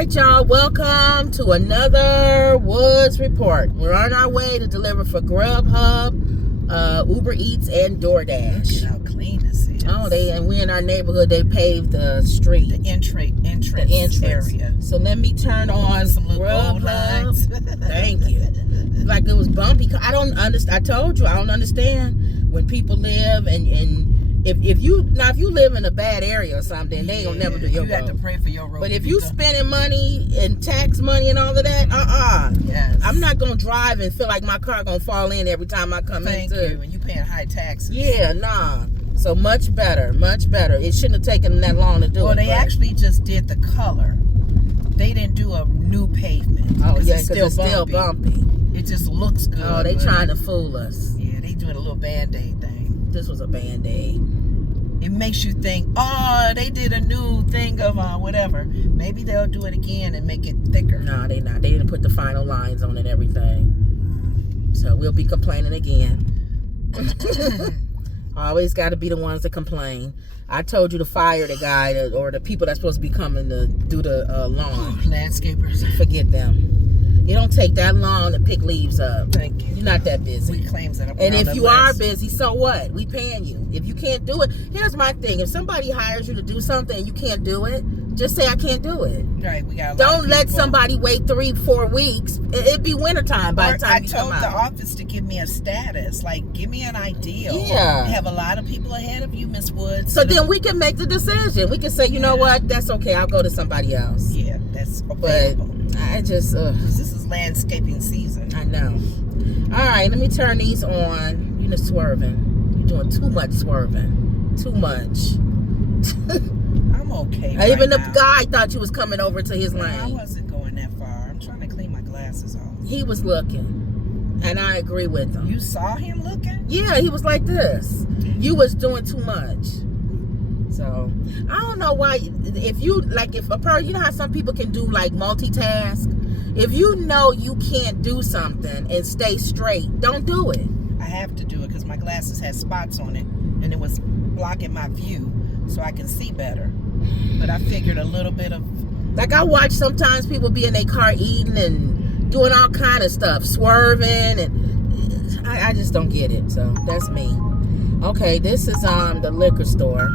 right, y'all. Welcome to another Woods Report. We're on our way to deliver for Grubhub, Uber Eats, and DoorDash. Look at how clean this is. Oh, and we in our neighborhood. They paved the street, the entrance area. So let me turn on some little gold lines. Thank you. Like it was bumpy. I don't understand. I told you I don't understand when people live and if you live in a bad area or something, they ain't gonna never do your road. You have to pray for your road. But if you spending money and tax money and all of that, yes. I'm not gonna drive and feel like my car gonna fall in every time I come in. Thank you. And you paying high taxes. Yeah, nah. So much better, much better. It shouldn't have taken them that long to do it. Well, they actually just did the color. They didn't do a new pavement. Oh yeah, because it's still bumpy. It just looks good. Oh, they trying to fool us. Yeah, they doing a little Band-Aid thing. This was a Band-Aid. It makes you think, oh, they did a new thing of whatever. Maybe they'll do it again and make it thicker. No, they not. They didn't put the final lines on it and everything. So we'll be complaining again. Always got to be the ones that complain. I told you to fire the guy or the people that's supposed to be coming to do the lawn. Landscapers. Forget them. It don't take that long to pick leaves up. Thank you. You're not that busy. We claims that. And if you are busy, so what? We paying you. If you can't do it, here's my thing. If somebody hires you to do something and you can't do it, just say I can't do it. Right. We got. Don't let somebody wait 3-4 weeks. It'd be wintertime by the time you come out. I told the office to give me a status. Like, give me an idea. Yeah. We have a lot of people ahead of you, Miss Woods. So then we can make the decision. We can say, you know what? That's okay. I'll go to somebody else. Yeah, that's available. But I just. This is landscaping season. I know. All right, let me turn these on. You're swerving. You're doing too much swerving. Too much. I'm okay. Even the guy thought you was coming over to his lane. I wasn't going that far. I'm trying to clean my glasses off. He was looking, and I agree with him. You saw him looking? Yeah, he was like this. You was doing too much. So I don't know why. If a person, you know how some people can do like multitask. If you know you can't do something and stay straight, don't do it. I have to do it because my glasses had spots on it and it was blocking my view so I can see better. But I figured a little bit of... Like I watch sometimes people be in their car eating and doing all kind of stuff, swerving, and I just don't get it. So that's me. Okay, this is the liquor store.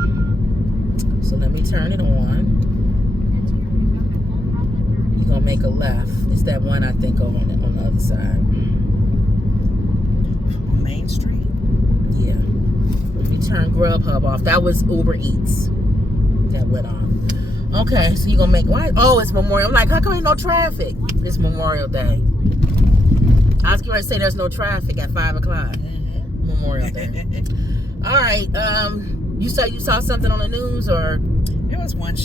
So let me turn it on. You're gonna make a left. It's that one I think over on the other side. Main Street? Yeah. Let me turn Grubhub off. That was Uber Eats. That went on. Okay, so you're gonna make why? Oh, it's Memorial. I'm like, how come ain't no traffic? It's Memorial Day. I was going to say there's no traffic at 5 o'clock. Mm-hmm. Memorial Day. All right. You said you saw something on the news, or there was one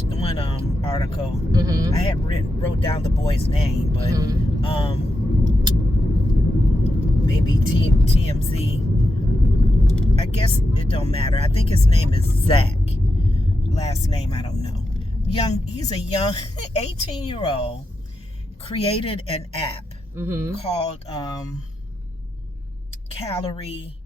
article. Mm-hmm. I had wrote down the boy's name, but maybe TMZ. I guess it don't matter. I think his name is Zach. Last name I don't know. He's a young 18-year-old. Created an app called Calorie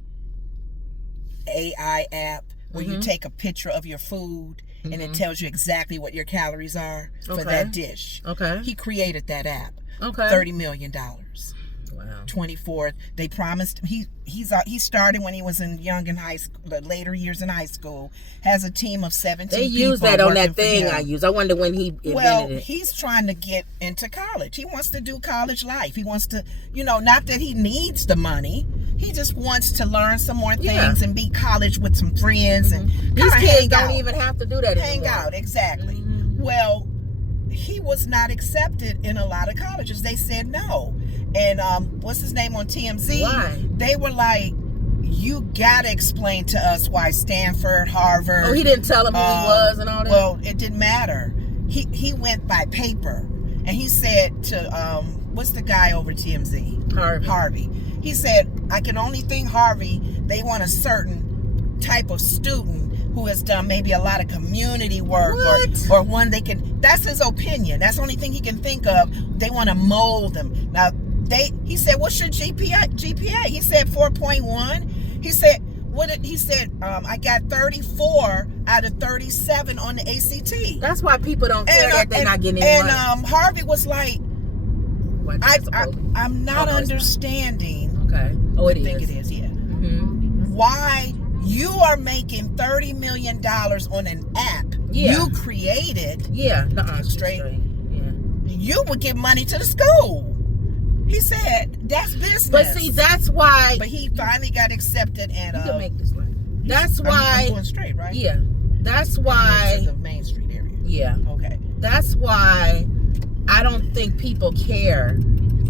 AI app, where you take a picture of your food and it tells you exactly what your calories are for that dish. Okay. He created that app. Okay. $30 million. Wow. 24. They promised he started when he was young in high school, the later years in high school. Has a team of 17 people. They use that on that thing I use. I wonder when he invented it. He's trying to get into college. He wants to do college life. He wants to, not that he needs the money. He just wants to learn some more things and be college with some friends and these kids don't even have to do that anymore. Hang out, exactly. Well, he was not accepted in a lot of colleges. They said no. And what's his name on TMZ? Why? They were like, you gotta explain to us why Stanford, Harvard. Oh, he didn't tell him who he was and all that? Well, it didn't matter. He went by paper. And he said to, what's the guy over TMZ? Harvey. He said, I can only think Harvey, they want a certain type of student who has done maybe a lot of community work or one they can, that's his opinion. That's the only thing he can think of. They want to mold them. Now, he said, what's your GPA? He said 4.1. He said, What did he said? I got 34 out of 37 on the ACT. That's why people don't care that they're not getting any money. And Harvey was like, I'm not understanding. Okay. Oh, it is. I think it is. Yeah. Mm-hmm. Why you are making $30 million on an app you created? Yeah. Straight. Yeah. You would give money to the school. He said that's business. But see, that's why. But he finally got accepted, and you can make this line. That's why. I'm going straight, right? Yeah. That's why. To the Main Street area. Yeah. Okay. That's why I don't think people care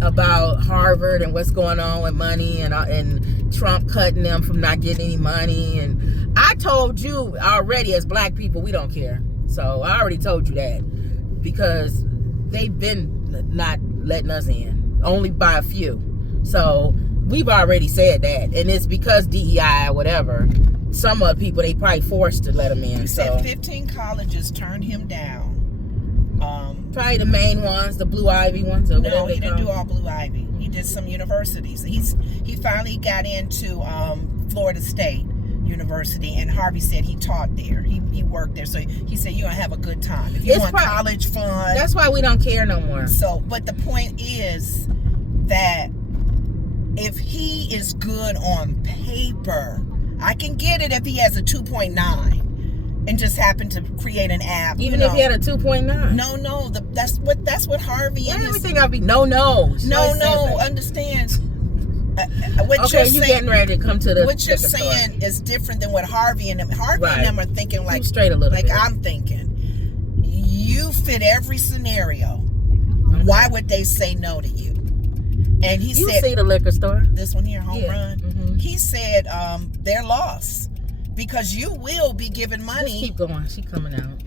about Harvard and what's going on with money and Trump cutting them from not getting any money. And I told you already, as black people, we don't care. So I already told you that because they've been not letting us in. Only by a few. So we've already said that. And it's because DEI or whatever. Some of the people, they probably forced to let them in. He said 15 colleges turned him down. Probably the main ones, the Blue Ivy ones. Or no, he didn't do all Blue Ivy. He did some universities. He finally got into Florida State University, and Harvey said he taught there. He worked there. So he said you're going to have a good time. If you want college fun. That's why we don't care no more. So, but the point is that if he is good on paper, I can get it if he has a 2.9 and just happened to create an app. Even if he had a 2.9. No, that's what Harvey and everything I'll be no. Understand. Okay, you getting ready to come to the. What you're saying is different than what Harvey and them. Harvey and them are thinking like straight a little like bit. I'm thinking. You fit every scenario. Why would they say no to you? And he said, "You see the liquor store? This one here, Home Run." Mm-hmm. He said, "They're lost because you will be giving money." Just keep going. She coming out.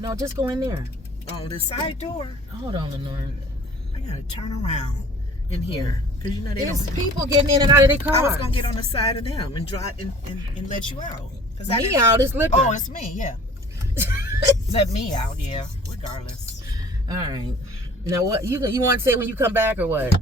No, just go in there. Oh, the side door. Hold on, Lenore. I gotta turn around in here because you know there's people getting in and out of their cars. I was gonna get on the side of them and drive and let you out. Me out is liquor. Oh, it's me. Yeah. Let me out. Yeah. Regardless. All right. Now what you want to say when you come back or what?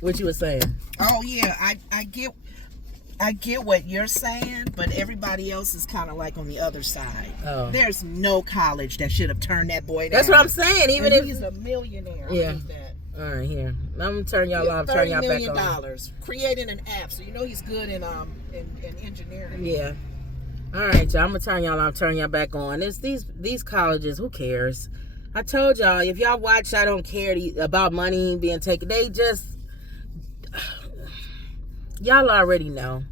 What you were saying? Oh yeah, I get what you're saying, but everybody else is kind of like on the other side. Oh. There's no college that should have turned that boy down. That's what I'm saying. Even if he's a millionaire. Yeah. That. All right, here. I'm gonna turn y'all off. Turn y'all back on. $30 million creating an app, so you know he's good in engineering. Yeah. All right, y'all. I'm gonna turn y'all off. Turn y'all back on. It's these colleges. Who cares? I told y'all if y'all watch, I don't care about money being taken. They just y'all already know.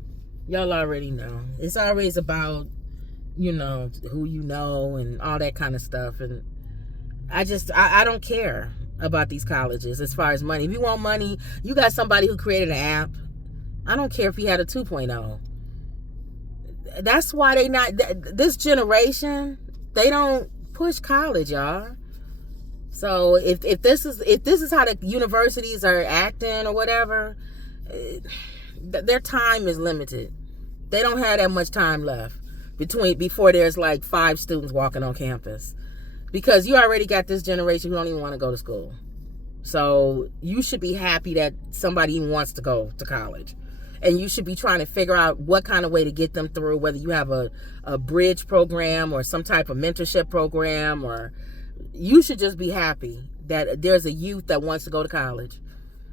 Y'all already know. It's always about who you know and all that kind of stuff. And I don't care about these colleges as far as money. If you want money, you got somebody who created an app. I don't care if he had a 2.0. That's why they not this generation. They don't push college, y'all. So if this is how the universities are acting or whatever, their time is limited. They don't have that much time left before there's like 5 students walking on campus, because you already got this generation who don't even want to go to school. So you should be happy that somebody even wants to go to college. And you should be trying to figure out what kind of way to get them through, whether you have a bridge program or some type of mentorship program, or you should just be happy that there's a youth that wants to go to college.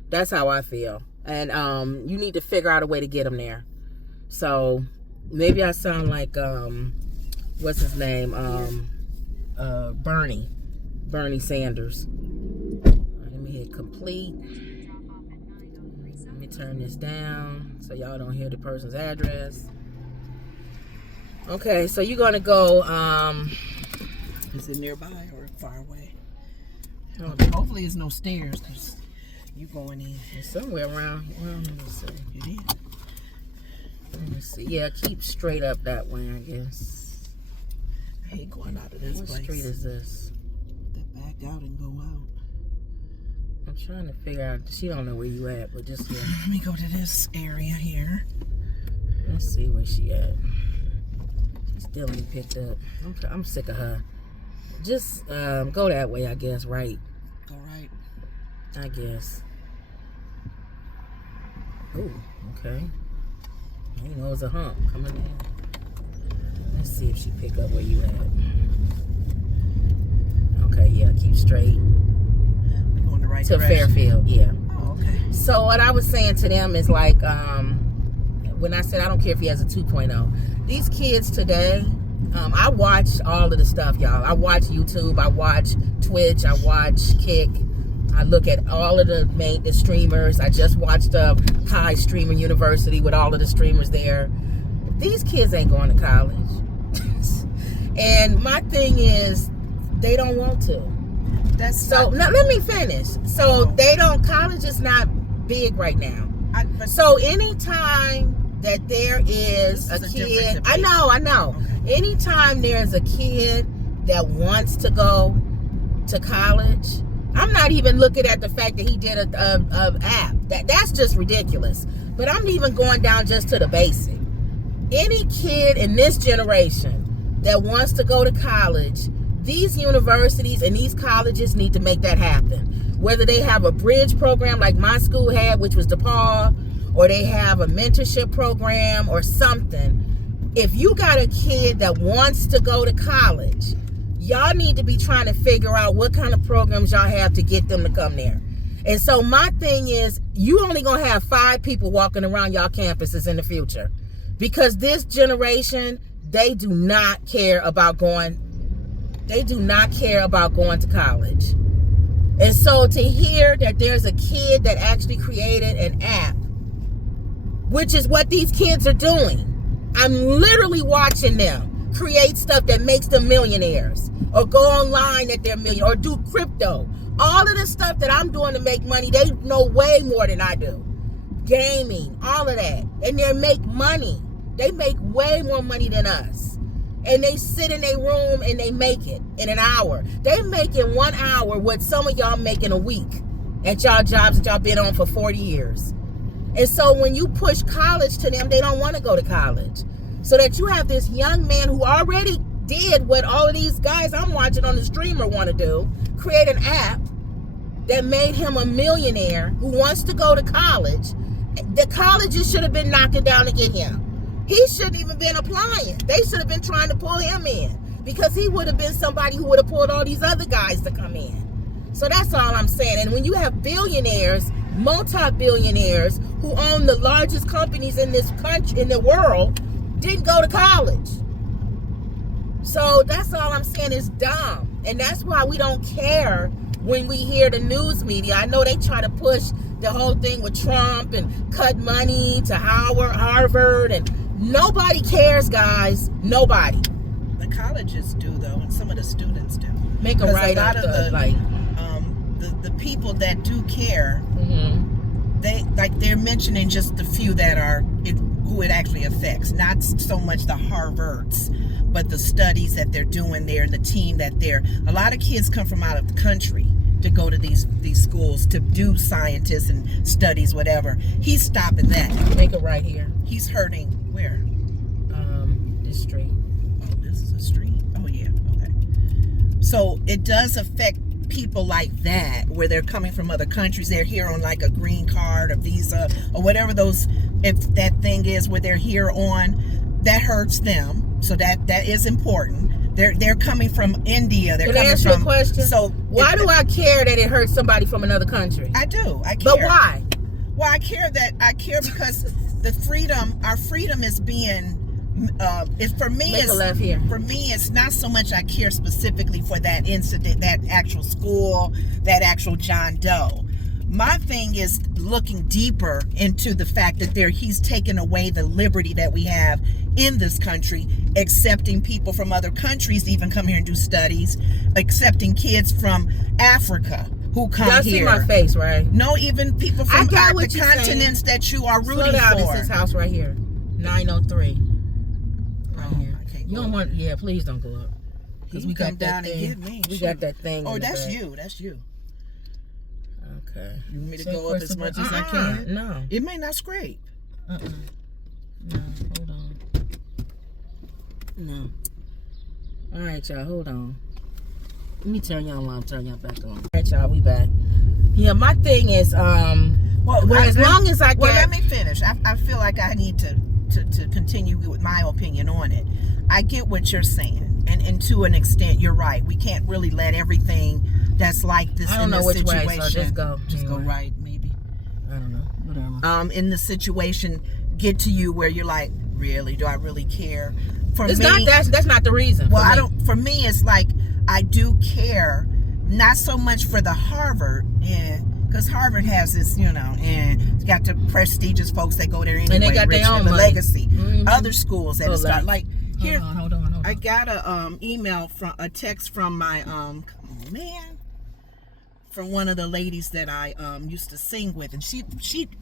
That's how I feel. And you need to figure out a way to get them there. So maybe I sound like, what's his name? Bernie Sanders. Let me hit complete. Let me turn this down so y'all don't hear the person's address. Okay, so you're gonna go. Is it nearby or far away? Oh, hopefully there's no stairs because you going in. It's somewhere around. Well, let me see. It is. Let me see. Yeah, keep straight up that way, I guess. I hate going out of this what place. What street is this? They back out and go out. I'm trying to figure out. She don't know where you at, but just here. Let me go to this area here. Let's see where she at. She still ain't picked up. I'm sick of her. Just go that way, I guess. Right. Go right. I guess. Oh, okay. You know, it's a hump coming in. Let's see if she pick up where you at. Okay, yeah, keep straight. We're going the right to direction. Fairfield, yeah. Oh, okay. So what I was saying to them is like, when I said I don't care if he has a 2.0, these kids today, I watch all of the stuff, y'all. I watch YouTube, I watch Twitch, I watch Kick. I look at all of the streamers. I just watched High Streaming University with all of the streamers there. These kids ain't going to college. And my thing is, they don't want to. Now let me finish. So they don't, college is not big right now. So anytime that there is a kid, I know. Okay. Anytime there's a kid that wants to go to college, I'm not even looking at the fact that he did a app. That's just ridiculous. But I'm even going down just to the basic. Any kid in this generation that wants to go to college, these universities and these colleges need to make that happen. Whether they have a bridge program like my school had, which was DePaul, or they have a mentorship program or something. If you got a kid that wants to go to college, y'all need to be trying to figure out what kind of programs y'all have to get them to come there. And so my thing is, you only gonna have 5 people walking around y'all campuses in the future. Because this generation, they do not care about going to college. And so to hear that there's a kid that actually created an app, which is what these kids are doing. I'm literally watching them create stuff that makes them millionaires, or go online that they're millionaires, or do crypto. All of the stuff that I'm doing to make money, they know way more than I do. Gaming, all of that. And they make money. They make way more money than us. And they sit in their room and they make it in an hour. They make in 1 hour what some of y'all make in a week at y'all jobs that y'all been on for 40 years. And so when you push college to them, they don't want to go to college. So that you have this young man who already did what all of these guys I'm watching on the streamer want to do, create an app that made him a millionaire who wants to go to college. The colleges should have been knocking down to get him. He shouldn't even been applying. They should have been trying to pull him in, because he would have been somebody who would have pulled all these other guys to come in. So that's all I'm saying. And when you have billionaires, multi-billionaires who own the largest companies in this country, in the world, didn't go to college. So that's all I'm saying, is dumb. And that's why we don't care when we hear the news media. I know they try to push the whole thing with Trump and cut money to Harvard, and nobody cares, guys. Nobody. The colleges do, though, and some of the students do. Make a write up the people that do care, mm-hmm. they're mentioning just the few that are who it actually affects, not so much the Harvards, but the studies that they're doing there and the team that they're. A lot of kids come from out of the country to go to these schools to do scientists and studies, whatever. He's stopping that. Make it right here. He's hurting where? This street. Oh, this is a street. Oh yeah, okay. So it does affect people like that, where they're coming from other countries. They're here on like a green card, a visa, or whatever those, if that thing is where they're here on, that hurts them. So that is important. They're coming from India. They're coming answer from. A question? So why do I care that it hurts somebody from another country? I do. I care. But why? Well, I care because the freedom, our freedom is being. For me, it's not so much I care specifically for that incident, that actual school, that actual John Doe. My thing is looking deeper into the fact that he's taken away the liberty that we have in this country, accepting people from other countries to even come here and do studies, accepting kids from Africa who come Y'all here. See my face, right? No, even people from the continents that you are rooting for. This is house right here, 903. You don't want, please don't go up. Because we got down and get me. We got that thing. Oh, that's you. That's you. Okay. You want me to go up as much as I can? No. It may not scrape. No, hold on. No. All right, y'all, hold on. Let me turn y'all on. Turn y'all back on. All right, y'all, we back. Yeah, my thing is, as long as I can. Well, let me finish. I feel like I need to to continue with my opinion on it. I get what you're saying, and to an extent, you're right. We can't really let everything that's like this in this situation. Way, so just go right, maybe. I don't know. Whatever. In the situation, get to you where you're like, really? Do I really care? That's not the reason. Well, I don't. For me, it's like I do care, not so much for the Harvard, because Harvard has this, and it's got the prestigious folks that go there anyway, and they got their own the money. Legacy. Mm-hmm. Other schools that start like here. Hold on. I got a text from my from one of the ladies that I used to sing with, and she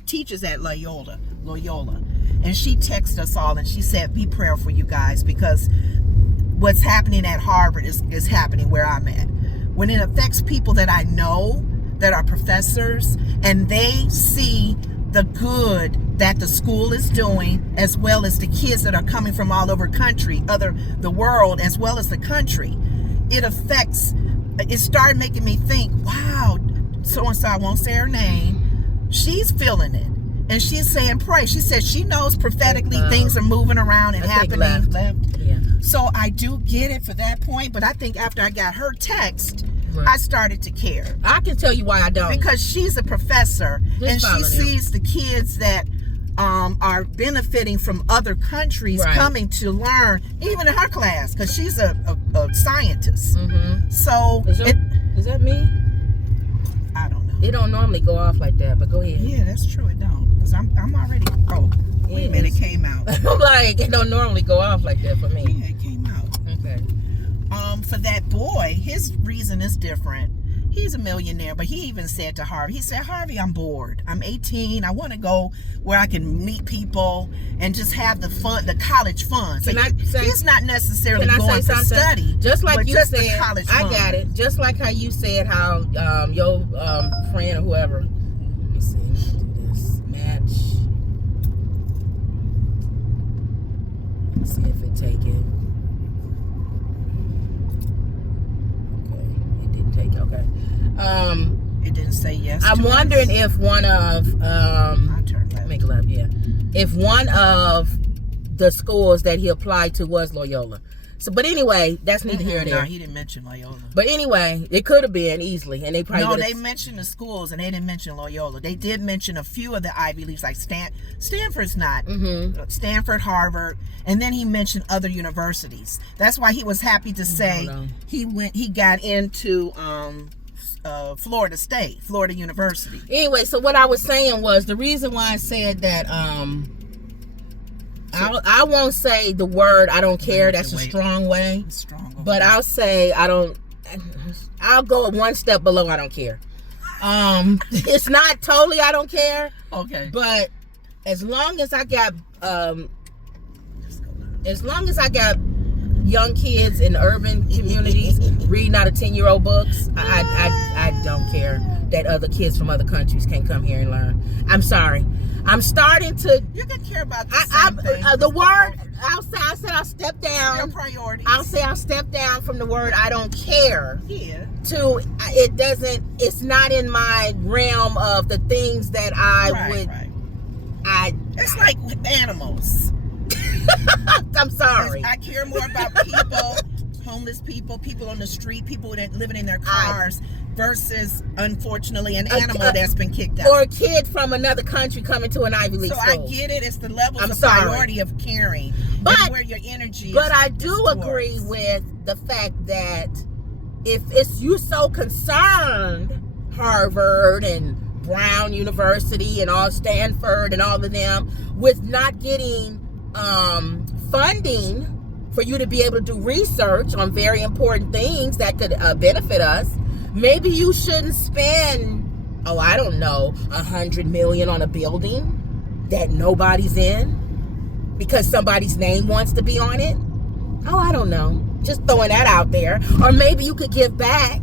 teaches at Loyola, and she texted us all, and she said, "Be prayerful, you guys, because what's happening at Harvard is happening where I'm at. When it affects people that I know that are professors, and they see the good that the school is doing, as well as the kids that are coming from all over the world, as well as the country, it started making me think, wow, so-and-so, I won't say her name, she's feeling it. And she's saying, pray. She said she knows prophetically things are moving around and happening. Left. Yeah. So I do get it for that point, but I think after I got her text, right, I started to care. I can tell you why I don't. Because she's a professor, and she sees the kids that are benefiting from other countries coming to learn, even in her class, because she's a scientist. Mm-hmm. So is that me? I don't know. It don't normally go off like that, but go ahead. Yeah, that's true. It don't. Because I'm already. Oh, wait a minute. It came out. I'm like, it don't normally go off like that for me. Yeah, it came out. Okay. For that boy, his reason is different. He's a millionaire, but he even said to Harvey, he said, Harvey, I'm bored. I'm 18. I want to go where I can meet people and just have the fun, the college fun. So he's not necessarily going to study. Just like you said, college I fun. got it. Just like how you said how your friend or whoever, let me see, do this match. Let's see if it take it. Okay. It didn't say yes. I'm wondering if one of make love, yeah. If one of the schools that he applied to was Loyola. So, but anyway, that's neither here nor there. No, he didn't mention Loyola. But anyway, it could have been easily, and they probably they mentioned the schools, and they didn't mention Loyola. They did mention a few of the Ivy Leagues, like Stanford's not. Mm-hmm. Stanford, Harvard, and then he mentioned other universities. That's why he was happy to say he got into Florida State, Florida University. Anyway, so what I was saying was the reason why I said that I won't say the word I don't care. That's a strong way. But I'll say I'll go one step below I don't care. It's not totally I don't care. Okay. But as long as I got young kids in urban communities reading out of 10-year-old books, I don't care that other kids from other countries can't come here and learn. I'm sorry. I'm starting to. You can care about the same thing. The word. I'll step down. Your priorities. I'll step down from the word I don't care. Yeah. To it doesn't. It's not in my realm of the things that I would. Right. It's like with animals. I'm sorry. I care more about people, homeless people on the street, people that living in their cars, versus, unfortunately, an animal that's been kicked out. Or a kid from another country coming to an Ivy League school. So I get it. It's the levels of priority of caring, but where your energy is. But I do agree with the fact that if you so concerned, Harvard and Brown University and all Stanford and all of them, with not getting funding for you to be able to do research on very important things that could benefit us, maybe you shouldn't spend, I don't know, $100 million on a building that nobody's in because somebody's name wants to be on it. I don't know. Just throwing that out there. Or maybe you could give back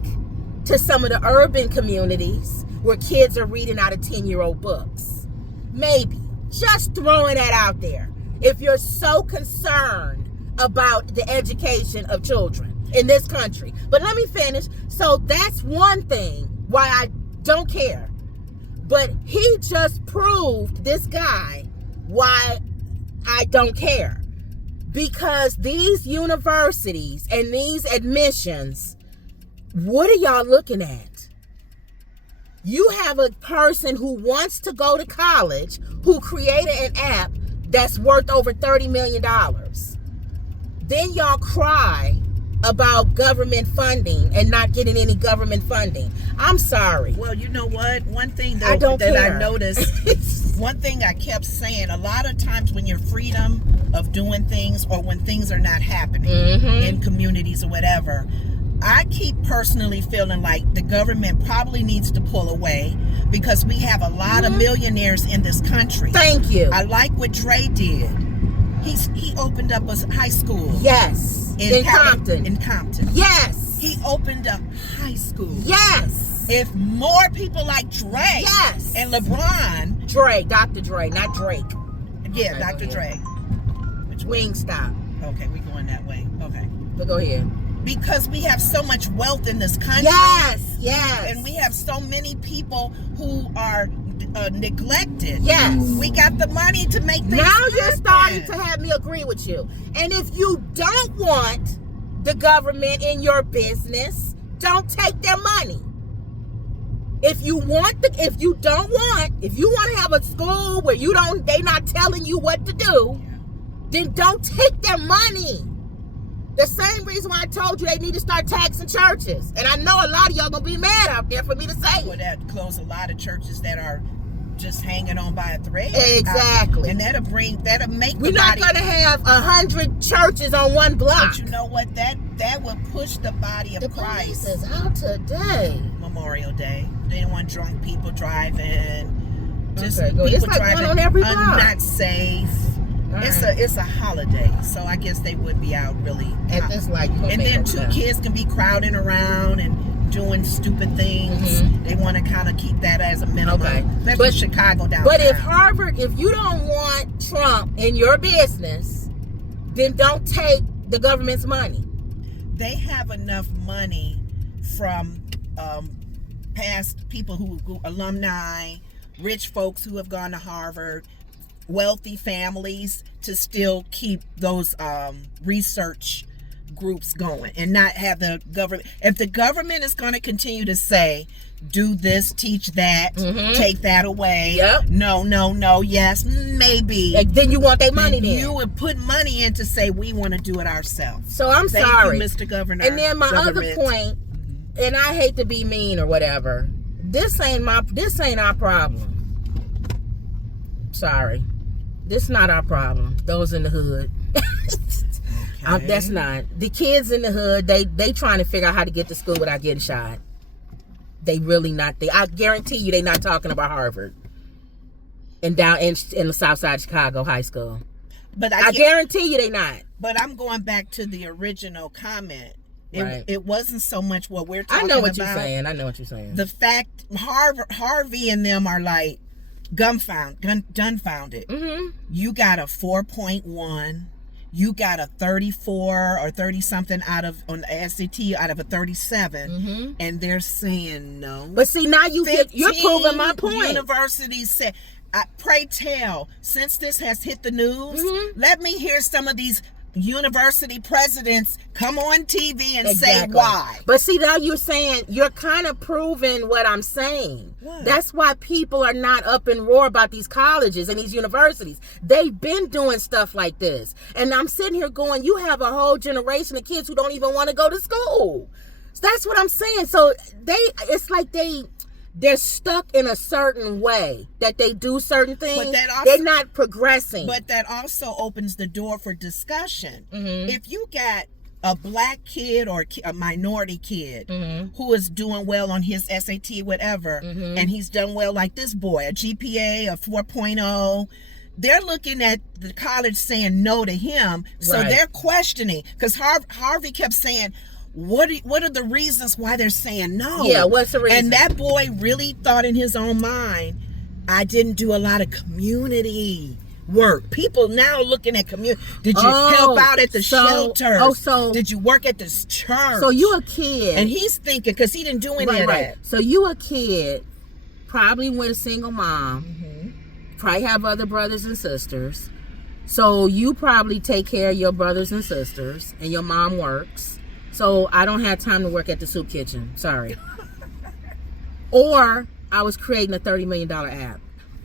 to some of the urban communities where kids are reading out of 10-year-old books. Maybe. Just throwing that out there. If you're so concerned about the education of children in this country. But let me finish. So that's one thing why I don't care. But he just proved, this guy, why I don't care. Because these universities and these admissions, what are y'all looking at? You have a person who wants to go to college who created an app that's worth over $30 million. Then y'all cry about government funding and not getting any government funding. I'm sorry. Well, you know what? One thing I noticed, one thing I kept saying, a lot of times when your freedom of doing things or when things are not happening in communities or whatever, I keep personally feeling like the government probably needs to pull away because we have a lot of millionaires in this country. Thank you. I like what Dre did. He opened up a high school. Yes. In Compton. In Compton. Yes. He opened up high school. Yes. If more people like Dre and LeBron. Dr. Dre, not Drake. Yeah, Okay, Dr. Dre. Wingstop. Okay, we going that way. Okay. But go ahead. Because we have so much wealth in this country. Yes. And we have so many people who are neglected. Yes. We got the money to make things Now you're happen. starting to have me agree with you. And if you don't want the government in your business, don't take their money. If you want if you want to have a school where they not telling you what to do, then don't take their money. The same reason why I told you they need to start taxing churches. And I know a lot of y'all gonna be mad out there for me to say it. Well, that close a lot of churches that are just hanging on by a thread. Exactly. And that'll make We're not gonna have 100 churches on one block. But you know what? That will push the body of Christ. The police is out today. Memorial Day. They don't want drunk people driving. Just people it's like driving one on every block. Not safe. It's a holiday, so I guess they would be out really. At this light, and then two kids can be crowding around and doing stupid things. They want to kind of keep that as a minimum. Okay. But Chicago downtown. But if you don't want Trump in your business, then don't take the government's money. They have enough money from past people who alumni, rich folks who have gone to Harvard, wealthy families to still keep those research groups going and not have the government. If the government is going to continue to say, do this, teach that, take that away. No, yes, maybe. And then you want their money then. You would put money in to say we want to do it ourselves. So I'm Thank sorry, you, Mr. Governor. And then my other point, and I hate to be mean or whatever, this ain't our problem. Sorry. This is not our problem. Those in the hood. That's not. The kids in the hood, they trying to figure out how to get to school without getting shot. They really not. I guarantee you they not talking about Harvard. And down in the south side of Chicago high school. But I guarantee you they not. But I'm going back to the original comment. It wasn't so much what we're talking about. I know what you're saying. The fact Harvey and them are like dumbfounded. You got a 4.1. You got a 34 or 30 something on the SAT out of a 37, and they're saying no. But see, now you're proving my point. Universities said, pray tell, since this has hit the news, let me hear some of these university presidents come on TV and say why. But see, now you're kind of proving what I'm saying. What? That's why people are not up in roar about these colleges and these universities. They've been doing stuff like this. And I'm sitting here going, you have a whole generation of kids who don't even want to go to school. So that's what I'm saying. So it's like they're stuck in a certain way that they do certain things. But they're not progressing. But that also opens the door for discussion. If you got a black kid or a minority kid who is doing well on his SAT, whatever, and he's done well like this boy, a GPA of 4.0, they're looking at the college saying no to him. So they're questioning. Because Harvey kept saying, what are the reasons why they're saying no? Yeah, what's the reason? And that boy really thought in his own mind, I didn't do a lot of community work. People now looking at community. Did you help out at the shelters? Did you work at this church? So you a kid. And he's thinking, because he didn't do any of that. So you a kid, probably with a single mom, probably have other brothers and sisters, So you probably take care of your brothers and sisters, and your mom works. So I don't have time to work at the soup kitchen. Sorry. Or I was creating a $30 million app.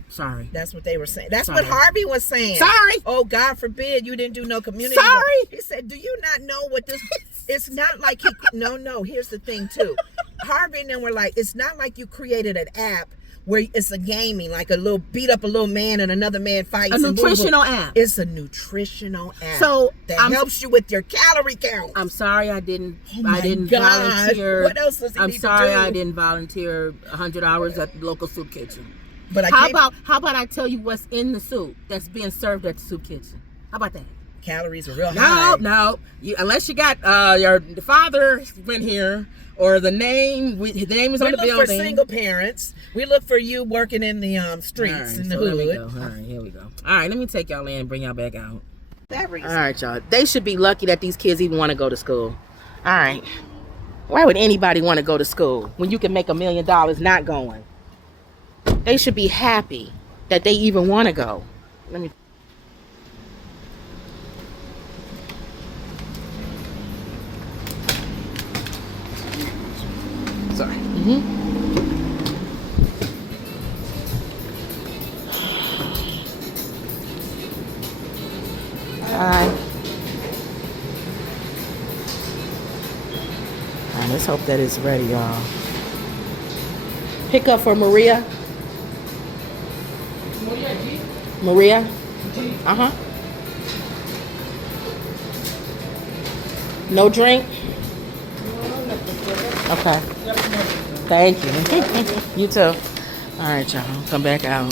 Sorry. That's what they were saying. That's what Harvey was saying. Sorry. Oh, God forbid you didn't do no community Sorry. work. He said, do you not know what this... It's not like he... No. Here's the thing, too. Harvey and them were like, it's not like you created an app where it's a gaming, like a little beat up a little man and another man fights. A nutritional app. It's a nutritional app. So that helps you with your calorie count. I'm sorry I didn't God. volunteer. What else does he need to do? I'm sorry I didn't volunteer 100 hours at the local soup kitchen. But how about I tell you what's in the soup that's being served at the soup kitchen? How about that? Calories are real high. No. Unless you got the father went here or the name is on the building. We look for single parents. We look for you working in the streets in the hood. All right, here we go. All right, let me take y'all in and bring y'all back out. That reason. All right, y'all. They should be lucky that these kids even want to go to school. All right. Why would anybody want to go to school when you can make $1 million not going? They should be happy that they even want to go. Let me. Sorry. Alright, let's hope that it's ready, y'all. Pick up for Maria. Maria? Uh-huh. No drink? Okay. Thank you. You too. All right, y'all. Come back out.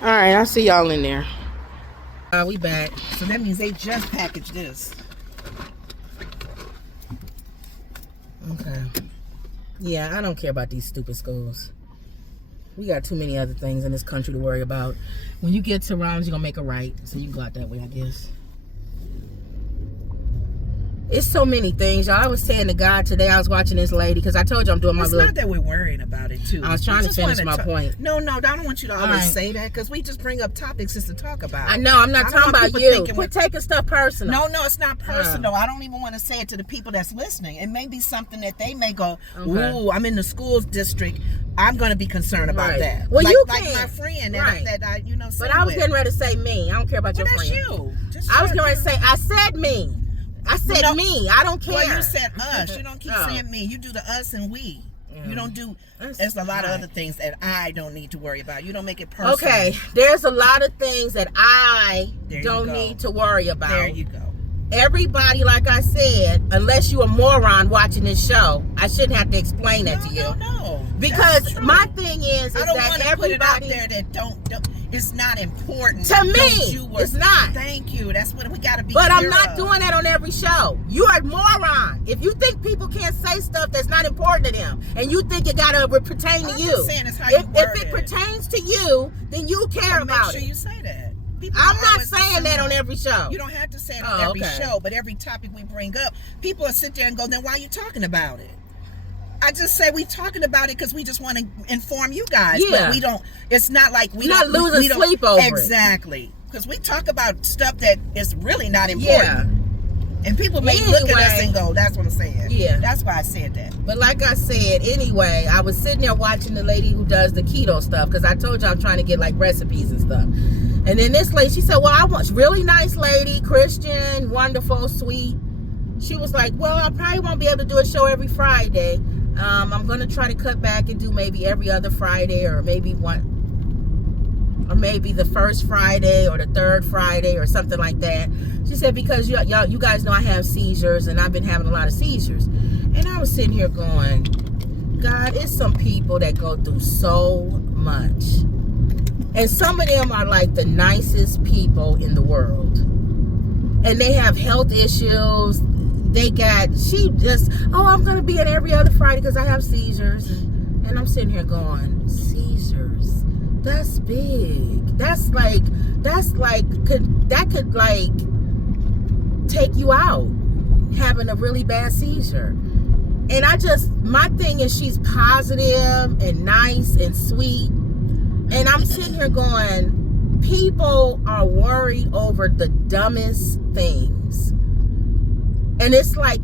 All right, I'll see y'all in there. We back. So that means they just packaged this. Okay. Yeah, I don't care about these stupid schools. We got too many other things in this country to worry about. When you get to Rollins, you're going to make a right. So you can go out that way, I guess. It's so many things, y'all. I was saying to God today, I was watching this lady, because I told you I'm doing my It's not that we're worrying about it, too. I was trying to finish my point. No, I don't want you to always say that, because we just bring up topics just to talk about. I know, I'm not talking about you. Quit taking stuff personal. No, it's not personal. I don't even want to say it to the people that's listening. It may be something that they may go, ooh, I'm in the schools district. I'm going to be concerned about that. Well, like, you can. Like my friend that I, But I was getting ready to say me. I don't care about your friend. That's you. I was going to say, I said me. I said me. I don't care. Well, you said us. You don't keep saying me. You do the us and we. You don't do. There's a lot of other things that I don't need to worry about. You don't make it personal. Okay. There's a lot of things that I don't need to worry about. There you go. Everybody, like I said, unless you're a moron watching this show, I shouldn't have to explain that to you. No. Because my thing is I don't that want to put it out there that don't it's not important to me. It's not. Thank you. That's what we got to be. But I'm not doing that on every show. You're a moron if you think people can't say stuff that's not important to them, and you think it gotta pertain to you. I'm saying it's how you word if it pertains to you, then you care about it. Make sure you say that. I'm not saying that on every show. You don't have to say it on every show, but every topic we bring up, people will sit there and go, then why are you talking about it? I just say we talking about it because we just want to inform you guys. Yeah. But we don't, it's not like we not don't losing sleep over exactly. Because we talk about stuff that is really not important. Yeah. And people may look at us and go, that's what I'm saying. Yeah. That's why I said that. But like I said, anyway, I was sitting there watching the lady who does the keto stuff, because I told you I'm trying to get like recipes and stuff. And then this lady, she said, well, I want, really nice lady, Christian, wonderful, sweet. She was like, well, I probably won't be able to do a show every Friday. I'm going to try to cut back and do maybe every other Friday, or maybe the first Friday or the third Friday or something like that. She said, because you guys know I have seizures, and I've been having a lot of seizures. And I was sitting here going, God, it's some people that go through so much. And some of them are like the nicest people in the world. And they have health issues. I'm going to be in every other Friday because I have seizures. And I'm sitting here going, seizures? That's big. That could take you out, having a really bad seizure. And my thing is, she's positive and nice and sweet. And I'm sitting here going, people are worried over the dumbest things. And it's like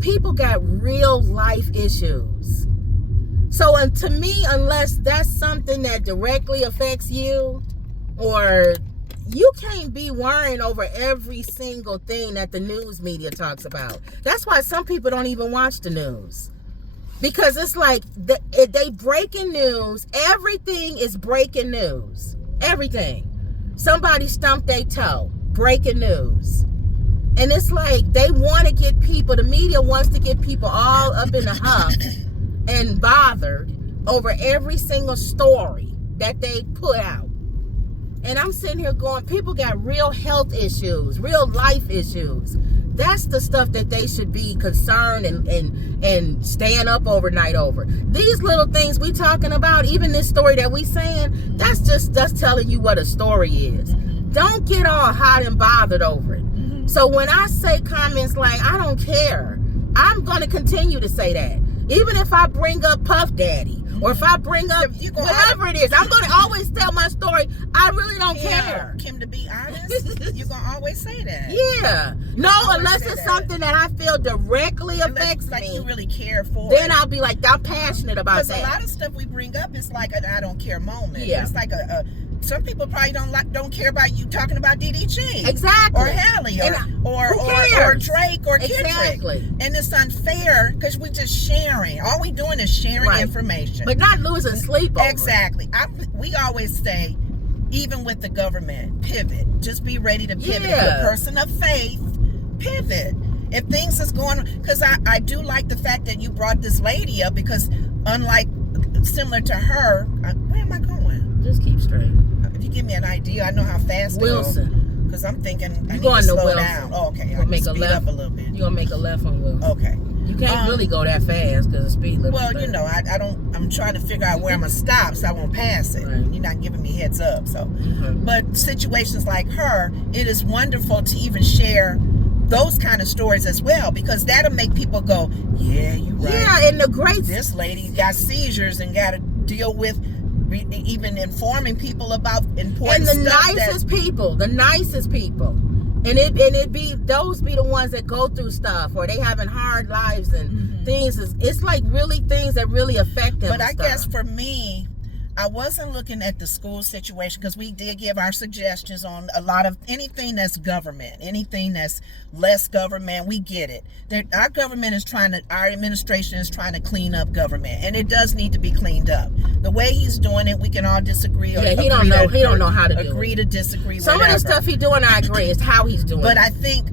people got real life issues. So, and to me, unless that's something that directly affects you, or you can't be worrying over every single thing that the news media talks about. That's why some people don't even watch the news. Because it's like they breaking news. Everything is breaking news. Everything. Somebody stumped their toe. Breaking news. And it's like they want to get people, the media wants to get people all up in a huff and bothered over every single story that they put out. And I'm sitting here going, people got real health issues, real life issues. That's the stuff that they should be concerned and staying up overnight over. These little things we talking about, even this story that we saying, that's telling you what a story is. Don't get all hot and bothered over it. So when I say comments like, I don't care, I'm going to continue to say that. Even if I bring up Puff Daddy, or if I bring up whatever it is, I'm going to always tell my story. I really don't care. Kim, to be honest, you're going to always say that. Yeah. No, unless it's something that I feel directly affects me. Like you really care for then I'll be like, I'm passionate about that. Because a lot of stuff we bring up is like an I don't care moment. Yeah. It's like some people probably don't care about you talking about DDG. Exactly. Or Hallie or Drake or Kendrick. Exactly. And it's unfair because we're just sharing. All we doing is sharing information. But not losing sleep over Exactly. We always say, even with the government, pivot. Just be ready to pivot. If you're a person of faith, pivot. If things is going, because I do like the fact that you brought this lady up, because similar to her, where am I going? Just keep straight. If you give me an idea, I know how fast Wilson. Because I'm thinking I need going to slow Wilson. down. Oh, okay. You'll make a speed left up a little bit. You're gonna make a left on Wilson. Okay. You can't really go that fast because the speed limit. Well, I'm trying to figure out where I'm gonna stop so I won't pass it. Right. You're not giving me heads up. So, but situations like her, it is wonderful to even share those kind of stories as well, because that'll make people go, yeah, you're right. Yeah, and this lady got seigures and got to deal with even informing people about important stuff. And the nicest people. And it be those be the ones that go through stuff, or they having hard lives and things. It's like really things that really affect them. But I guess for me, I wasn't looking at the school situation, because we did give our suggestions on a lot of anything that's government, anything that's less government. We get it. Our government is our administration is trying to clean up government, and it does need to be cleaned up. The way he's doing it, we can all disagree. Yeah, he don't know how to do it. Agree to disagree. Some of the stuff he's doing, I agree. It's how he's doing it. But I think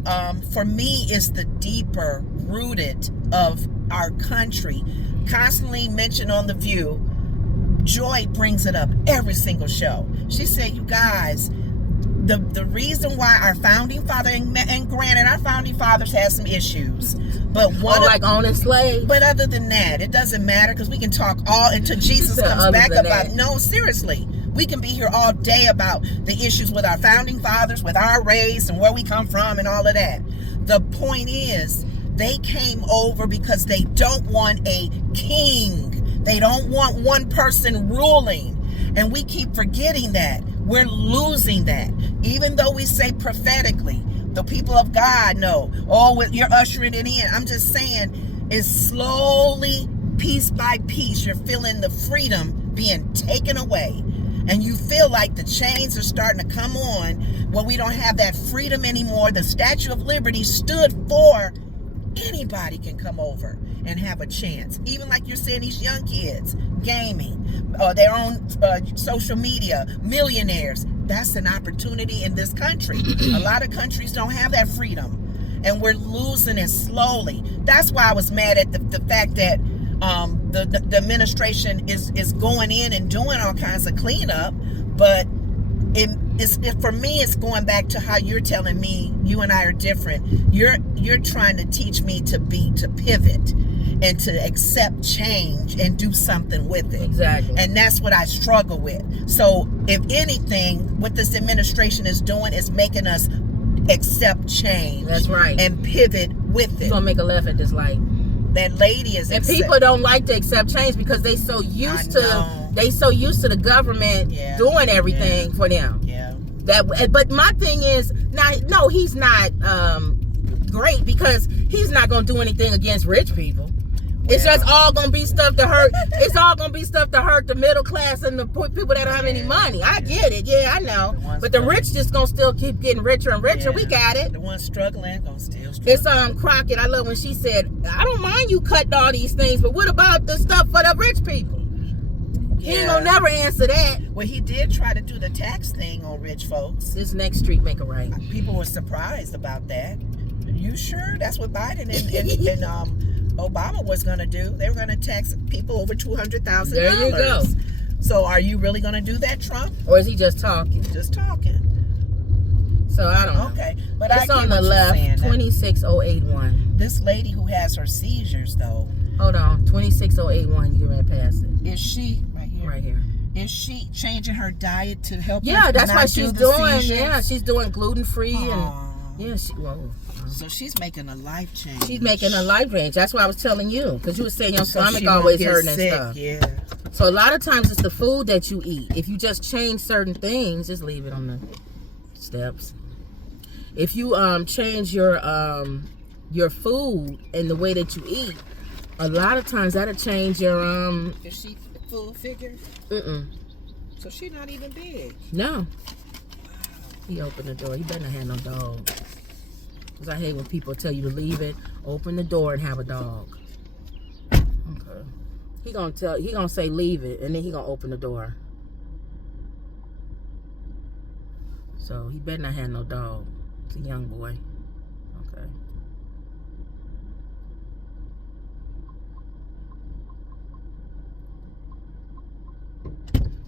for me, it's the deeper rooted of our country. Constantly mentioned on The View. Joy brings it up every single show. She said, you guys, the reason why our founding father, and granted, our founding fathers had some issues, but owning slaves. But other than that, it doesn't matter, because we can talk all until Jesus comes back about it. No, seriously. We can be here all day about the issues with our founding fathers, with our race and where we come from and all of that. The point is, they came over because they don't want a king. They don't want one person ruling. And we keep forgetting that. We're losing that. Even though we say prophetically, the people of God know, you're ushering it in. I'm just saying, it's slowly, piece by piece, you're feeling the freedom being taken away. And you feel like the chains are starting to come on, where we don't have that freedom anymore. The Statue of Liberty stood for anybody can come over and have a chance. Even like you're saying, these young kids, gaming, their own social media, millionaires. That's an opportunity in this country. A lot of countries don't have that freedom, and we're losing it slowly. That's why I was mad at the fact that the administration is going in and doing all kinds of cleanup, but for me, it's going back to how you're telling me you and I are different. You're trying to teach me to pivot and to accept change and do something with it. Exactly. And that's what I struggle with. So if anything, what this administration is doing is making us accept change. That's right. And pivot with it. You're gonna make a left at this light. That lady is. And people don't like to accept change because they so used to the government doing everything for them. Yeah. But my thing is, now, no, he's not great because he's not gonna do anything against rich people. It's just all gonna be stuff to hurt. It's all gonna be stuff to hurt the middle class and the people that don't have any money. I get it, yeah, I know. But the rich just gonna still keep getting richer and richer. We got it. The ones struggling gonna still struggle. It's Crockett. I love when she said, "I don't mind you cutting all these things, but what about the stuff for the rich people?" He ain't gonna never answer that. Well, he did try to do the tax thing on rich folks. This next street make a right. People were surprised about that. You sure? That's what Biden and Obama was going to do. They were going to tax people over $200,000. There you go. So are you really going to do that, Trump? Or is he just talking? Just talking. So I don't know. Okay. But it's on the left, 26081. This lady who has her seizures, though. Hold on, 26081, you ran past it. Is she, right here. Is she changing her diet to help her? Yeah, that's what she's doing. Seizures? Yeah, she's doing gluten-free and yeah, whoa. So she's making a life change. She's making a life change. That's what I was telling you, because you were saying your stomach she always won't get hurting sick. and stuff. Yeah. So a lot of times it's the food that you eat. If you just change certain things, just leave it on the steps. If you change your food and the way that you eat, a lot of times that'll change your Is she full figure? So she's not even big. No. He opened the door. He better not have no dog. Because I hate when people tell you to leave it, open the door and have a dog. Okay. He gonna say leave it, and then he gonna open the door. So he better not have no dog. It's a young boy. Okay.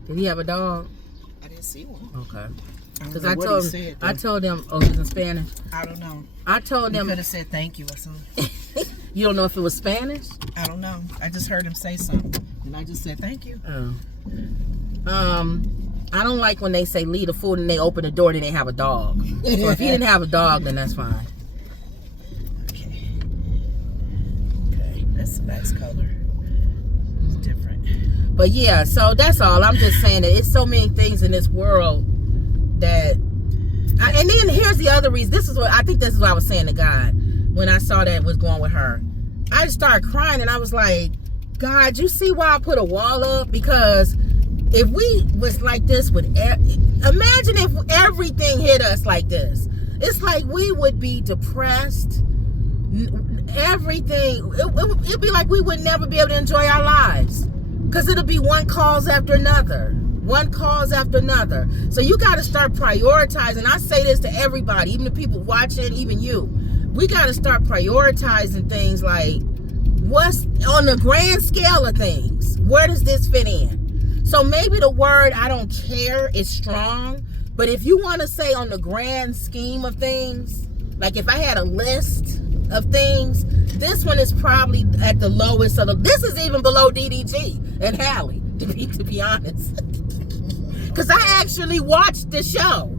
Did he have a dog? I didn't see one. Okay. Because I told them, oh, he's in Spanish? I don't know. I told them. He could have said thank you or something. You don't know if it was Spanish? I don't know. I just heard him say something. And I just said thank you. Oh. I don't like when they say leave the food and they open the door and they have a dog. So if he didn't have a dog, then that's fine. Okay. Okay. That's color. It's different. But yeah, so that's all. I'm just saying that it's so many things in this world that, and then here's the other reason. This is what I was saying to God when I saw that was going with her. I just started crying and I was like, God, you see why I put a wall up? Because if we was like this imagine if everything hit us like this. It's like we would be depressed. Everything, it'd be like we would never be able to enjoy our lives. Because it'll be one cause after another. One cause after another. So you got to start prioritizing. I say this to everybody, even the people watching, even you. We got to start prioritizing things like what's on the grand scale of things. Where does this fit in? So maybe the word I don't care is strong. But if you want to say on the grand scheme of things, like if I had a list of things, this one is probably at the lowest of this is even below DDG and Hallie, to be honest. Because I actually watched the show.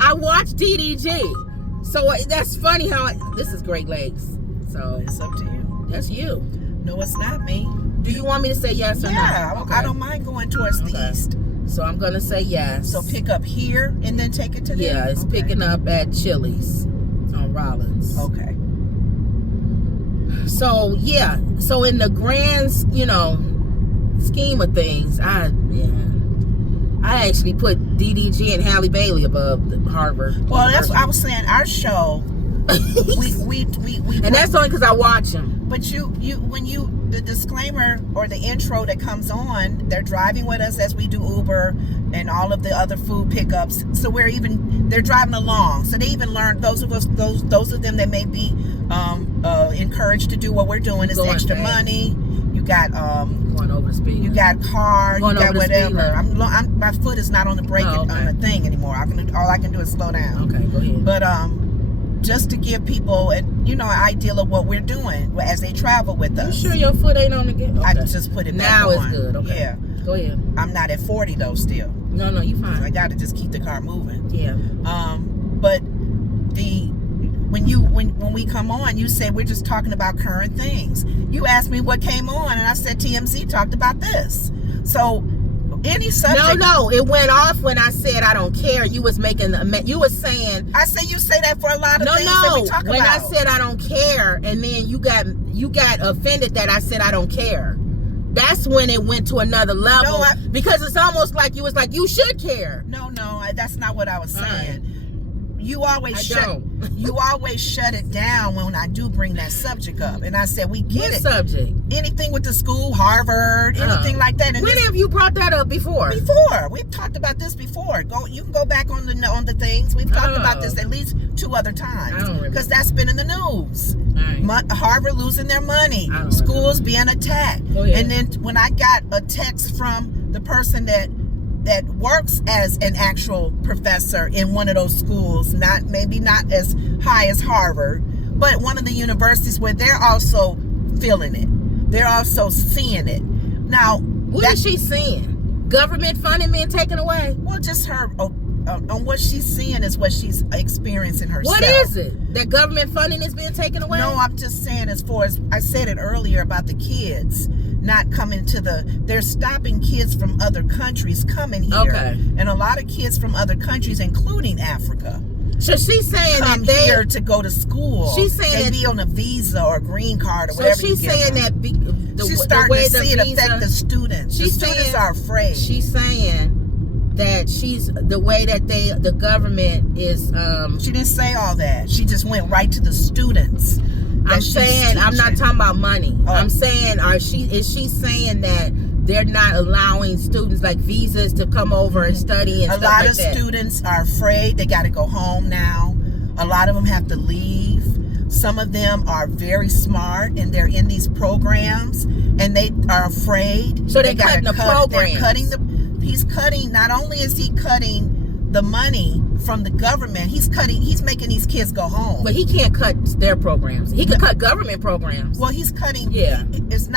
I watched DDG. So that's funny how this is Great Lakes. So it's up to you. That's you. No, it's not me. Do you want me to say yes or no? Yeah, okay. I don't mind going towards the east. So I'm going to say yes. So pick up here and then take it to there? Yeah, it's picking up at Chili's on Rollins. Okay. So, yeah. So in the grand, scheme of things, I actually put DDG and Halle Bailey above Harvard. Well, that's what I was saying. Our show, we and that's only because I watch them. But the disclaimer or the intro that comes on, they're driving with us as we do Uber and all of the other food pickups. So they're driving along. So they even learn, those of them that may be encouraged to do what we're doing is extra money. You got going over the speed. You got car. You got whatever. My foot is not on the brake on the thing anymore. All I can do is slow down. Okay, go ahead. But just to give people an idea of what we're doing as they travel with us. You sure your foot ain't on the game? Okay. I just put it back now. On. It's good. Okay. Yeah. Go ahead. I'm not at 40 though still. No, you fine. I got to just keep the car moving. Yeah. But when we come on, you say we're just talking about current things. You asked me what came on, and I said TMZ talked about this. So Any subject. No, it went off when I said I don't care. You was making you was saying. I say you say that for a lot of things that we talk when about. I said I don't care, and then you got offended that I said I don't care. That's when it went to another level, because it's almost like you was like, you should care. No, that's not what I was saying. Right. You always shut it down when I do bring that subject up, and I said we get it. Subject? Anything with the school, Harvard, anything like that. And when have you brought that up before? We've talked about this before. You can go back on the things we've talked about this at least 2 other times, because that's been in the news. Right. Harvard losing their money, schools being attacked, and then when I got a text from the person that works as an actual professor in one of those schools, maybe not as high as Harvard, but one of the universities where they're also feeling it. They're also seeing it. Now, what is she seeing? Government funding being taken away? Well, just her on what she's seeing is what she's experiencing herself. What is it? That government funding is being taken away? No, I'm just saying, as far as I said it earlier about the kids not coming to they're stopping kids from other countries coming here. Okay. And a lot of kids from other countries, including Africa. So she's saying come that here to go to school. She's saying they be on a visa or a green card or whatever. So she's saying that she's starting to see it affect the students. The students are afraid. She's saying that the way that the government is. She didn't say all that. She just went right to the students. I'm saying I'm not talking about money. Oh. I'm saying is she saying that they're not allowing students like visas to come over and study and stuff like that? A lot of students are afraid. They got to go home now. A lot of them have to leave. Some of them are very smart and they're in these programs and they are afraid. So they're cutting the programs. He's cutting. Not only is he cutting the money from the government, he's making these kids go home. But he can't cut their programs. He could cut government programs. Well, he's cutting. Yeah, it's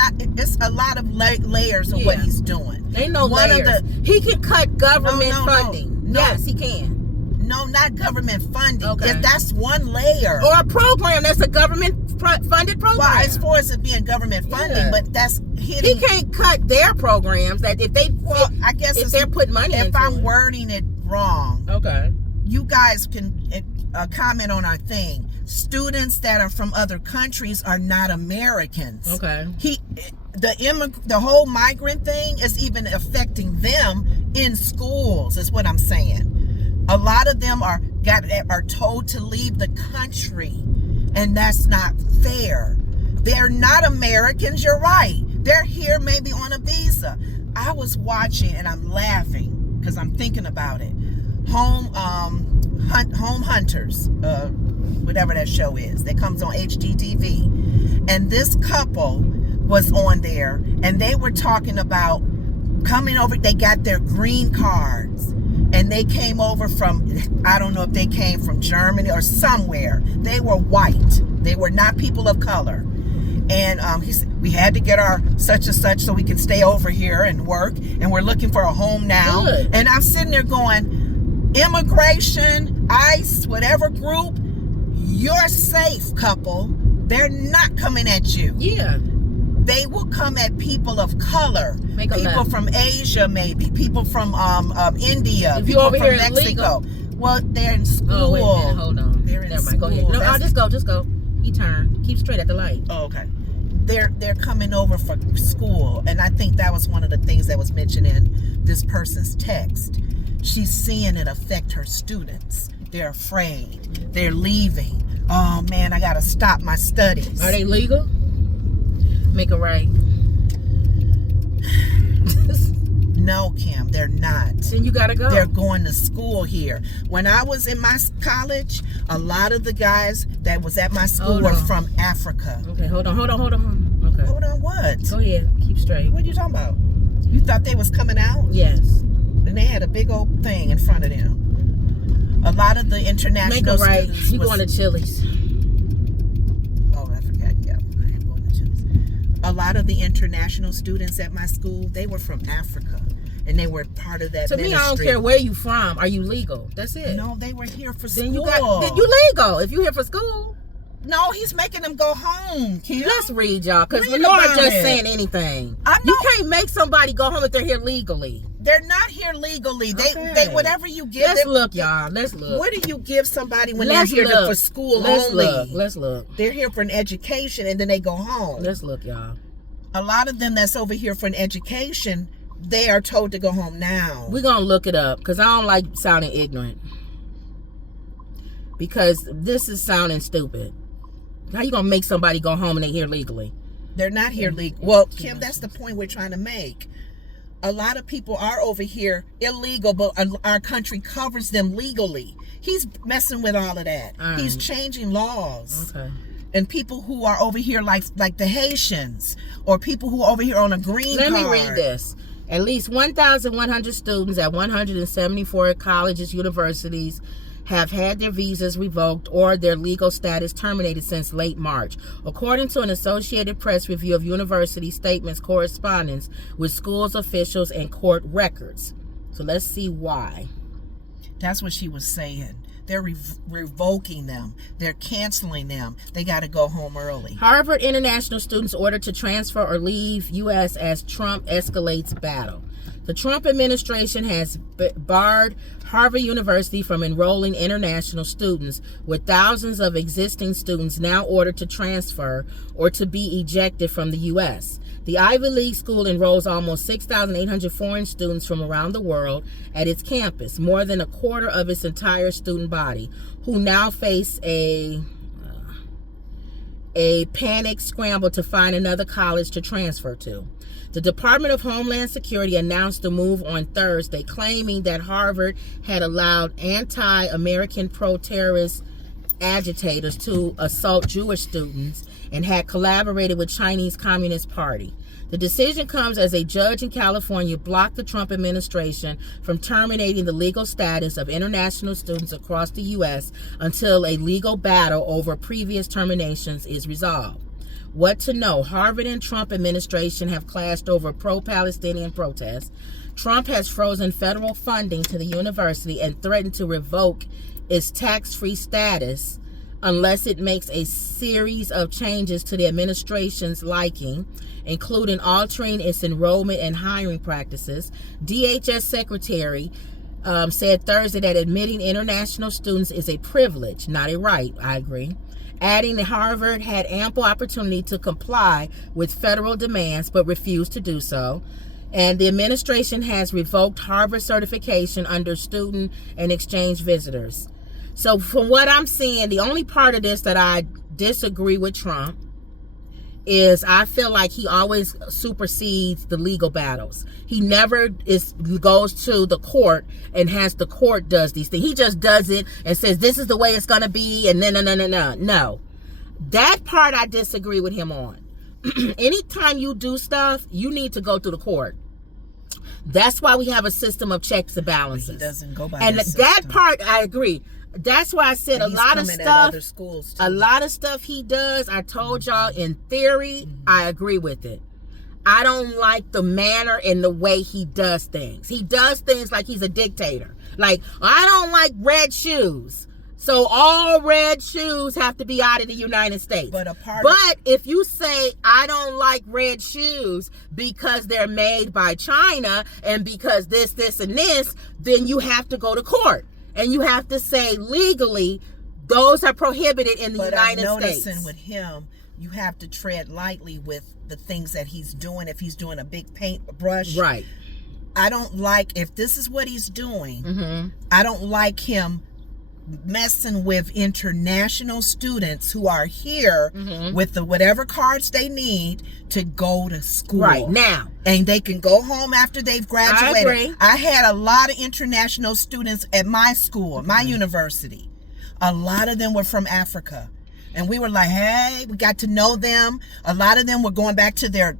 a lot of layers of what he's doing. Ain't no layers. He can cut government funding. No. Yes, he can. No, not government funding. Okay. That's one layer. Or a program that's a government-funded program. Well, as far as it being government funding, but that's hitting. He can't cut their programs that if they. Well, I guess if they're putting money into it. If I'm wording it wrong, okay, you guys can comment on our thing. Students that are from other countries are not Americans. Okay. The whole migrant thing is even affecting them in schools. Is what I'm saying. A lot of them are told to leave the country, and that's not fair. They're not Americans. You're right. They're here maybe on a visa. I was watching and I'm laughing because I'm thinking about it. Home Hunters, whatever that show is, that comes on HGTV, and this couple was on there, and they were talking about coming over. They got their green cards. And they came over from, I don't know if they came from Germany or somewhere. They were white. They were not people of color. And he said, we had to get our such and such so we can stay over here and work. And we're looking for a home now. Good. And I'm sitting there going, immigration, ICE, whatever group, you're safe, couple. They're not coming at you. Yeah. They will come at people of color, people from Asia, maybe people from India, if people over from here Mexico. Illegal. Well, they're in school. Oh, wait a minute. Hold on. They're in school. Go ahead. No, just go. You turn. Keep straight at the light. Oh, okay. They're coming over for school, and I think that was one of the things that was mentioned in this person's text. She's seeing it affect her students. They're afraid. They're leaving. Oh man, I gotta stop my studies. Are they legal? Make it right. No, Kim, they're not. Then you gotta go. They're going to school here. When I was in my college, a lot of the guys that was at my school were from Africa. Okay, hold on. Okay. Hold on, what? Go ahead, keep straight. What are you talking about? You thought they was coming out? Yes. And they had a big old thing in front of them. A lot of the international students. You going to Chili's? A lot of the international students at my school, they were from Africa, and they were part of that ministry. Me, I don't care where you from. Are you legal? That's it. No, they were here for then school. Then you legal if you here for school. No, he's making them go home, Kim. Let's read, y'all, because Read Lenore about just it. saying anything. I know. You can't make somebody go home if they're here legally. They're not here legally. Okay. They whatever you give Let's them. look, y'all. Let's look. What do you give somebody when Let's they're here look. for school Let's only? look. Let's look. They're here for an education and then they go home. Let's look, y'all. A lot of them that's over here for an education, they are told to go home now. We're going to look it up because I don't like sounding ignorant. Because this is sounding stupid. How you going to make somebody go home and they here legally? They're not here legally. Well, Kim, that's the point we're trying to make. A lot of people are over here illegal, but our country covers them legally. He's messing with all of that. He's changing laws. Okay. And people who are over here like the Haitians or people who are over here on a green card. Let me read this. At least 1,100 students at 174 colleges, universities have had their visas revoked or their legal status terminated since late March, according to an Associated Press review of university statements, correspondence with schools officials, and court records. So let's see why. That's what she was saying. They're revoking them. They're canceling them. They got to go home early. Harvard international students ordered to transfer or leave U.S. as Trump escalates battle. The Trump administration has barred Harvard University from enrolling international students, with thousands of existing students now ordered to transfer or to be ejected from the U.S. The Ivy League school enrolls almost 6,800 foreign students from around the world at its campus, more than a quarter of its entire student body, who now face a panic scramble to find another college to transfer to. The Department of Homeland Security announced the move on Thursday, claiming that Harvard had allowed anti-American pro-terrorist agitators to assault Jewish students and had collaborated with Chinese Communist Party. The decision comes as a judge in California blocked the Trump administration from terminating the legal status of international students across the U.S. until a legal battle over previous terminations is resolved. What to know? Harvard and Trump administration have clashed over pro-Palestinian protests. Trump has frozen federal funding to the university and threatened to revoke its tax-free status unless it makes a series of changes to the administration's liking, including altering its enrollment and hiring practices. DHS Secretary said Thursday that admitting international students is a privilege, not a right. I agree. Adding that Harvard had ample opportunity to comply with federal demands but refused to do so. And the administration has revoked Harvard certification under student and exchange visitors. So from what I'm seeing, the only part of this that I disagree with Trump is I feel like he always supersedes the legal battles. He never goes to the court and has the court does these things. He just does it and says this is the way it's going to be, and no. That part I disagree with him on. Anytime you do stuff, you need to go through the court. That's why we have a system of checks and balances. But he doesn't go by and that part I agree. That's why I said a lot of stuff he does, I told y'all in theory, I agree with it. I don't like the manner and the way he does things. He does things like he's a dictator. Like, I don't like red shoes, so all red shoes have to be out of the United States. But if you say, I don't like red shoes because they're made by China and because this, and this, then you have to go to court. And you have to say legally, those are prohibited in the United States. But I'm noticing with him, you have to tread lightly with the things that he's doing. If he's doing a big paintbrush, right? I don't like, if this is what he's doing, I don't like him messing with international students who are here with the whatever cards they need to go to school right now, and they can go home after they've graduated. I agree. I had a lot of international students at my school, my university. A lot of them were from Africa. And we were like, hey, we got to know them. A lot of them were going back to their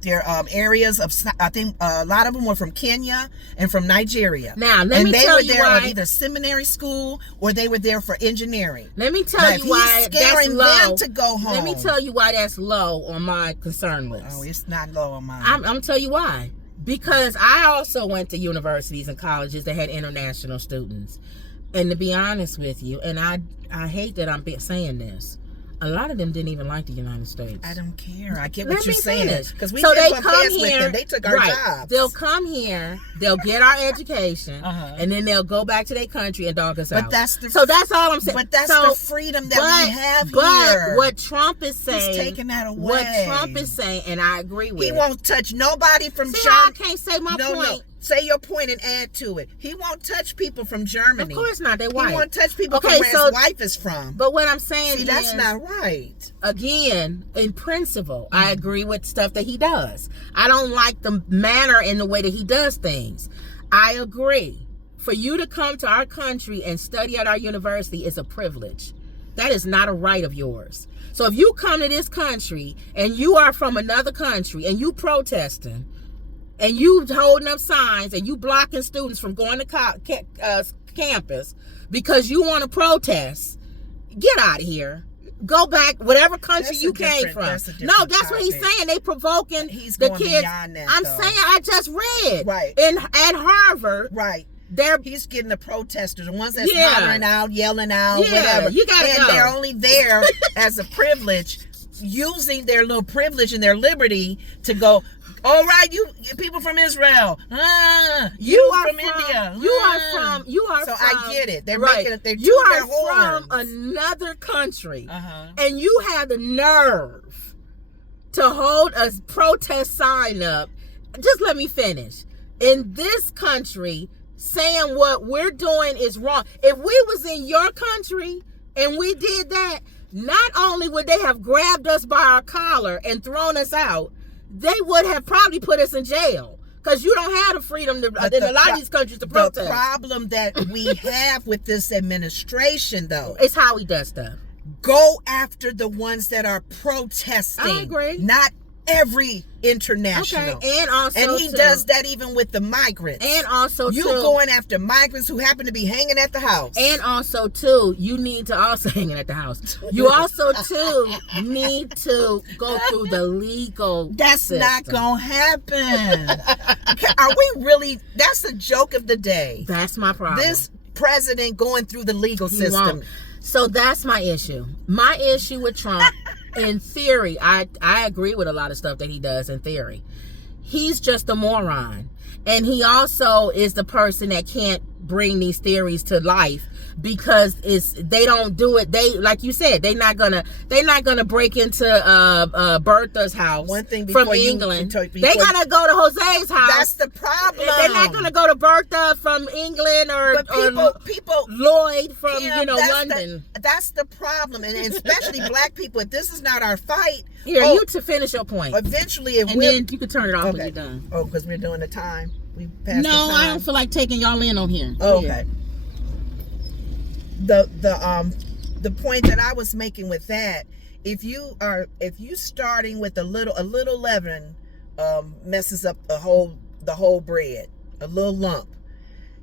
areas of, I think a lot of them were from Kenya and from Nigeria. Now, let me tell you why. And they were there at either seminary school or they were there for engineering. Let me tell you why that's low. Them to go home. Let me tell you why that's low on my concern list. Oh, it's not low on mine. I'm going to tell you why. Because I also went to universities and colleges that had international students. And to be honest with you, and I hate that I'm saying this, A lot of them didn't even like the United States. I don't care. I get what you're saying. Because we so did they bump come heads here. With them. They took our jobs. They'll come here. They'll get our education, and then they'll go back to their country and dog us out. That's that's all I'm saying. But that's the freedom that we have here. But what Trump is saying, he's taking that away. What Trump is saying, and I agree with. He won't touch nobody from Germany. China. I can't say my point. No. Say your point and add to it. He won't touch people from Germany. Of course not. They're white. He won't touch people from where his wife is from. But what I'm saying is, that's not right. Again, in principle, I agree with stuff that he does. I don't like the manner and the way that he does things. I agree. For you to come to our country and study at our university is a privilege. That is not a right of yours. So if you come to this country and you are from another country and you protesting, and you holding up signs and you blocking students from going to campus because you want to protest, get out of here. Go back, whatever country you came from. No, that's what he's saying. They provoking the kids. I'm saying, I just read. Right. At Harvard. Right. He's getting the protesters, the ones that's hollering out, yelling out, whatever. You gotta go. They're only there as a privilege, using their little privilege and their liberty to go, all right, you people from Israel. You are from India. You are so from. I get it. They're right. making it. They're you are horns. from another country, and you have the nerve to hold a protest sign up. Just let me finish. In this country, saying what we're doing is wrong. If we was in your country and we did that, not only would they have grabbed us by our collar and thrown us out, they would have probably put us in jail because you don't have the freedom in a lot of these countries to protest. The problem that we have with this administration, though, is how he does stuff. Go after the ones that are protesting. I agree. Not every international. Okay. And he does that even with the migrants. And also, you going after migrants who happen to be hanging at the house. And also, too, you need to also hanging at the house. You also, too, need to go through the legal That's system. Not gonna happen. Are we really? That's the joke of the day. That's my problem. This president going through the legal system. So that's my issue. My issue with Trump, in theory, I agree with a lot of stuff that he does in theory. He's just a moron. And he also is the person that can't bring these theories to life because they don't do it. They, like you said, they're not gonna break into Bertha's house. One thing from England. They gotta go to Jose's house. That's the problem. They're not gonna go to Bertha from England or people Lloyd from London. That's the problem, and especially black people. If this is not our fight, you to finish your point. Eventually, then you can turn it off when you're done. Oh, because we're doing the time. We passed the time. I don't feel like taking y'all in on here. Oh, okay. The point that I was making with that, if you starting with a little leaven messes up the whole bread, a little lump.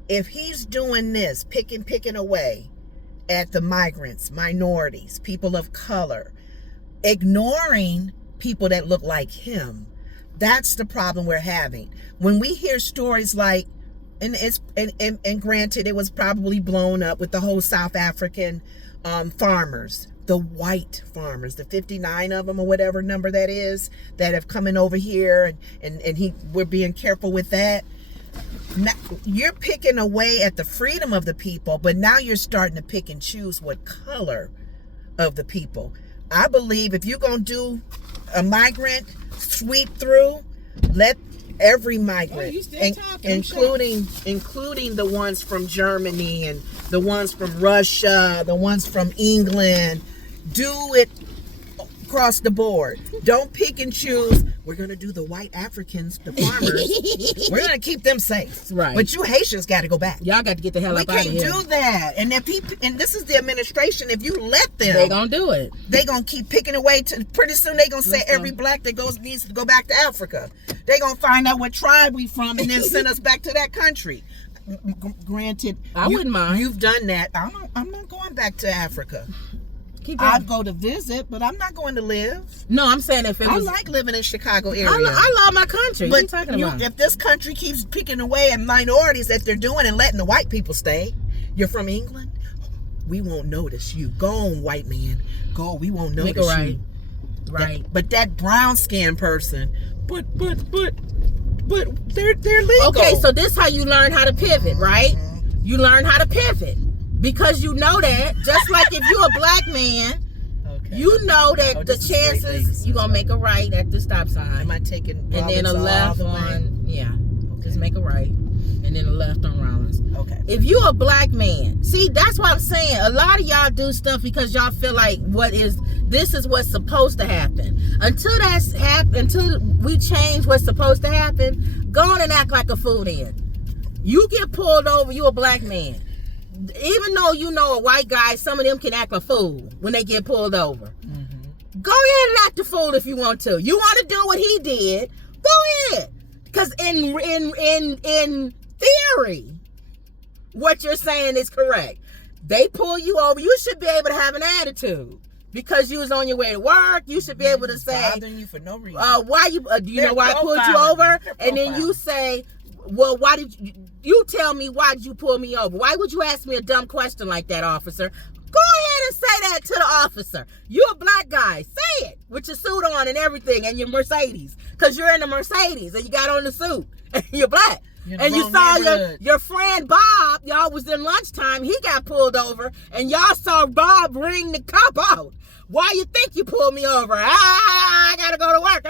If he's doing this, picking away at the migrants, minorities, people of color, ignoring people that look like him, that's the problem we're having. When we hear stories like, and granted, it was probably blown up with the whole South African farmers, the white farmers, the 59 of them or whatever number that is, that have coming over here, and we're being careful with that. Now, you're picking away at the freedom of the people, but now you're starting to pick and choose what color of the people. I believe if you're going to do a migrant sweep through, let every migrant, including the ones from Germany and the ones from Russia, the ones from England, do it across the board. Don't pick and choose. We're going to do the white Africans, the farmers. We're going to keep them safe. Right. But you Haitians got to go back. Y'all got to get the hell up out of here. We can't do that. And and this is the administration. If you let them, they're going to do it. They're going to keep picking away. Pretty soon they're going to say every black that needs to go back to Africa. They're going to find out what tribe we from and then send us back to that country. Granted, I wouldn't mind. You've done that. I'm not going back to Africa. I'd go to visit, but I'm not going to live. No, I'm saying if it was... I like living in Chicago area. I love my country. What are you talking about? If this country keeps picking away at minorities that they're doing and letting the white people stay, you're from England? we won't notice you. Go on, white man. Go. We won't notice Make it right. you. Right. But that brown skin person, but they're legal. Okay, so this how you learn how to pivot, right? Mm-hmm. You learn how to pivot because you know that. Just like if you're a black man, you know that the chances you're gonna make a right at the stop sign. Am I taking and then a left on? Yeah, just make a right, and then a left on Rollins. Okay. If you a black man, see, that's what I'm saying. A lot of y'all do stuff because y'all feel like this is what's supposed to happen. Until we change what's supposed to happen, go on and act like a fool then. You get pulled over, you a black man. Even though you know a white guy, some of them can act a fool when they get pulled over. Mm-hmm. Go ahead and act a fool if you want to. You want to do what he did, go ahead. Because in theory, what you're saying is correct. They pull you over, you should be able to have an attitude. Because you was on your way to work, you should be able to say, bothering you for no reason. Why you? Do you know why I pulled you over? And then you say, well, why did you tell me? Why did you pull me over? Why would you ask me a dumb question like that, officer? Go ahead and say that to the officer. You a black guy, say it with your suit on and everything, and your Mercedes, because you're in the Mercedes and you got on the suit and you're black. And you saw your friend Bob, y'all was in lunchtime, he got pulled over, and y'all saw Bob ring the cop out. Why you think you pulled me over? I gotta go to work.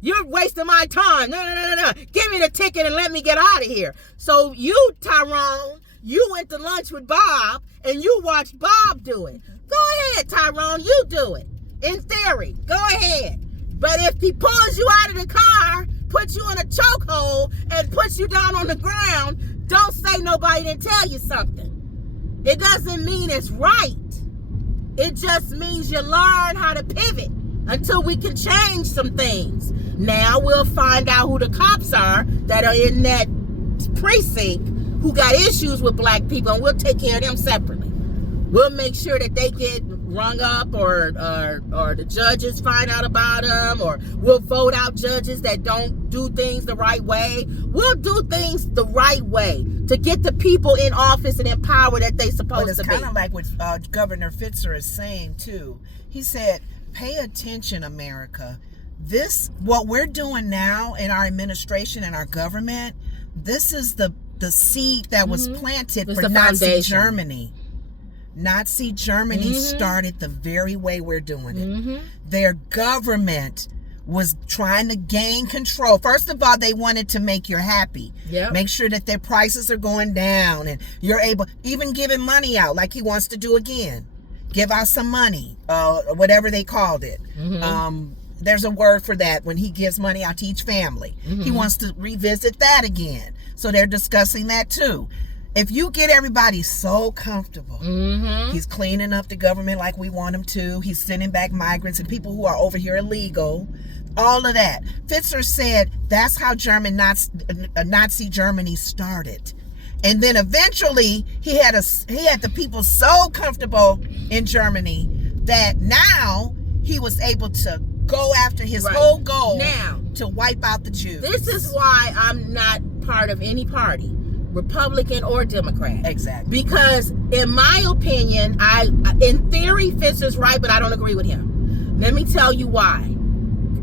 You're wasting my time. No. Give me the ticket and let me get out of here. So you, Tyrone, you went to lunch with Bob, and you watched Bob do it. Go ahead, Tyrone, you do it. In theory, go ahead. But if he pulls you out of the car, puts you in a chokehold, and puts you down on the ground, don't say nobody didn't tell you something. It doesn't mean it's right. It just means you learn how to pivot until we can change some things. Now we'll find out who the cops are that are in that precinct who got issues with black people, and we'll take care of them separately. We'll make sure that they get rung up, or the judges find out about them, or we'll vote out judges that don't do things the right way. We'll do things the right way to get the people in office and in power that they supposed to be. It's kind of like what Governor Fitzer is saying too. He said, pay attention, America. What we're doing now in our administration and our government, this is the seed that was planted for Nazi Germany. Nazi Germany started the very way we're doing it. Their government was trying to gain control. First of all, they wanted to make you happy. Make sure that their prices are going down, and you're able, even giving money out like he wants to do again. Give out some money, whatever they called it. There's a word for that when he gives money out to each family. He wants to revisit that again. So they're discussing that too. If you get everybody so comfortable, he's cleaning up the government like we want him to. He's sending back migrants and people who are over here illegal. All of that. Fitzer said that's how Nazi Germany started. And then eventually he had the people so comfortable in Germany that now he was able to go after his whole goal now to wipe out the Jews. This is why I'm not part of any party, Republican or Democrat. Exactly. Because in my opinion, in theory, Fitzer's right, but I don't agree with him. Let me tell you why.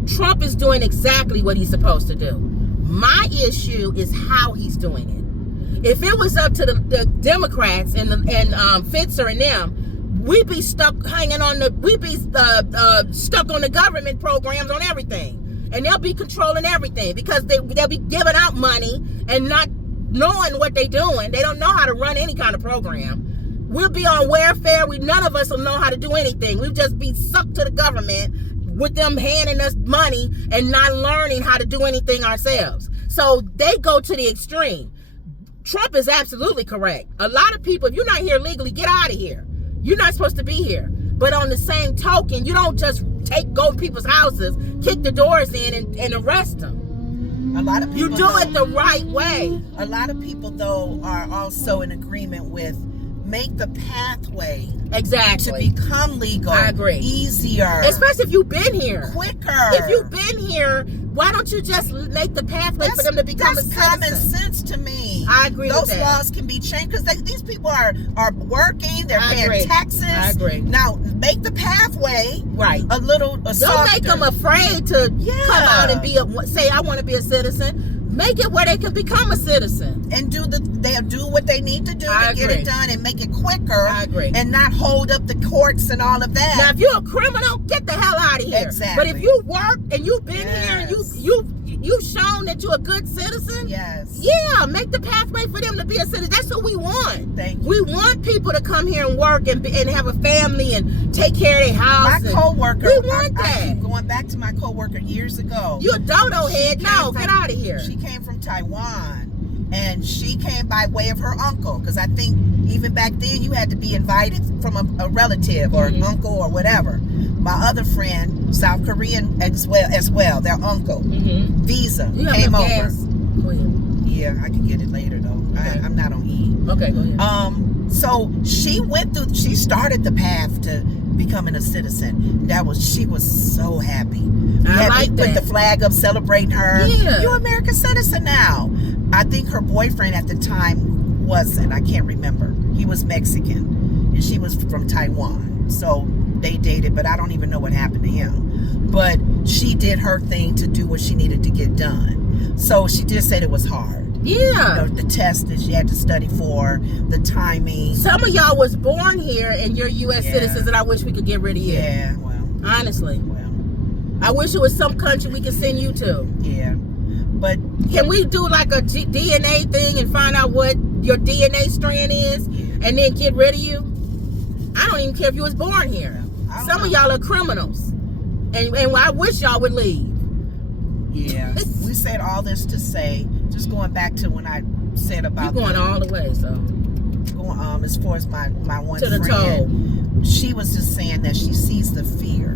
Trump is doing exactly what he's supposed to do. My issue is how he's doing it. If it was up to the Democrats and Fitzer and them, we'd be stuck stuck on the government programs on everything, and they'll be controlling everything because they'll be giving out money and not knowing what they're doing. They don't know how to run any kind of program. We'll be on welfare. None of us will know how to do anything. We'll just be sucked to the government with them handing us money and not learning how to do anything ourselves. So they go to the extreme. Trump is absolutely correct. A lot of people, if you're not here legally, get out of here. You're not supposed to be here. But on the same token, you don't just go to people's houses, kick the doors in, and arrest them. A lot of people, you do it the right way. A lot of people, though, are also in agreement with make the pathway to become legal. I agree. Easier. Especially if you've been here. Quicker. If you've been here, Why don't you just make the pathway for them to become a citizen? That's common sense to me. I agree with that. Those laws can be changed because these people are working. They're paying taxes. I agree. Now make the pathway a little Don't softer. make them afraid to come out and say I want to be a citizen. Make it where they can become a citizen and they'll do what they need to do to get it done and make it quicker. I agree. And not hold up the courts and all of that. Now, if you're a criminal, get the hell out of here. Exactly. But if you work and you've been here and you've shown that you're a good citizen, make the pathway for them to be a citizen. That's what we want. Thank you. We want people to come here and work and have a family and take care of their house. My coworker, we want that. I keep going back to my coworker years ago. You a dodo head? No, get out of here. She came from Taiwan, and she came by way of her uncle, because I think even back then you had to be invited from a relative or an uncle or whatever. My other friend, South Korean as well, their uncle, visa came over. Gas. Go ahead. Yeah, I can get it later though. Okay. I'm not on E. Okay, go ahead. So she started the path to becoming a citizen. She was so happy. I put the flag up celebrating her. Yeah. You're an American citizen now. I think her boyfriend at the time wasn't. I can't remember. He was Mexican and she was from Taiwan. So they dated, but I don't even know what happened to him. But she did her thing to do what she needed to get done. So she just said it was hard. Yeah. The test that she had to study for, the timing. Some of y'all was born here and you're U.S. citizens, and I wish we could get rid of you. Yeah, well. Honestly. Well. I wish it was some country we could send you to. Yeah. But can we do like a DNA thing and find out what your DNA strand is and then get rid of you? I don't even care if you was born here. Some of y'all are criminals. And I wish y'all would leave. Yeah. We said all this to say, just going back to when I said about you're going all the way, so going as far as my one to the friend, she was just saying that she sees the fear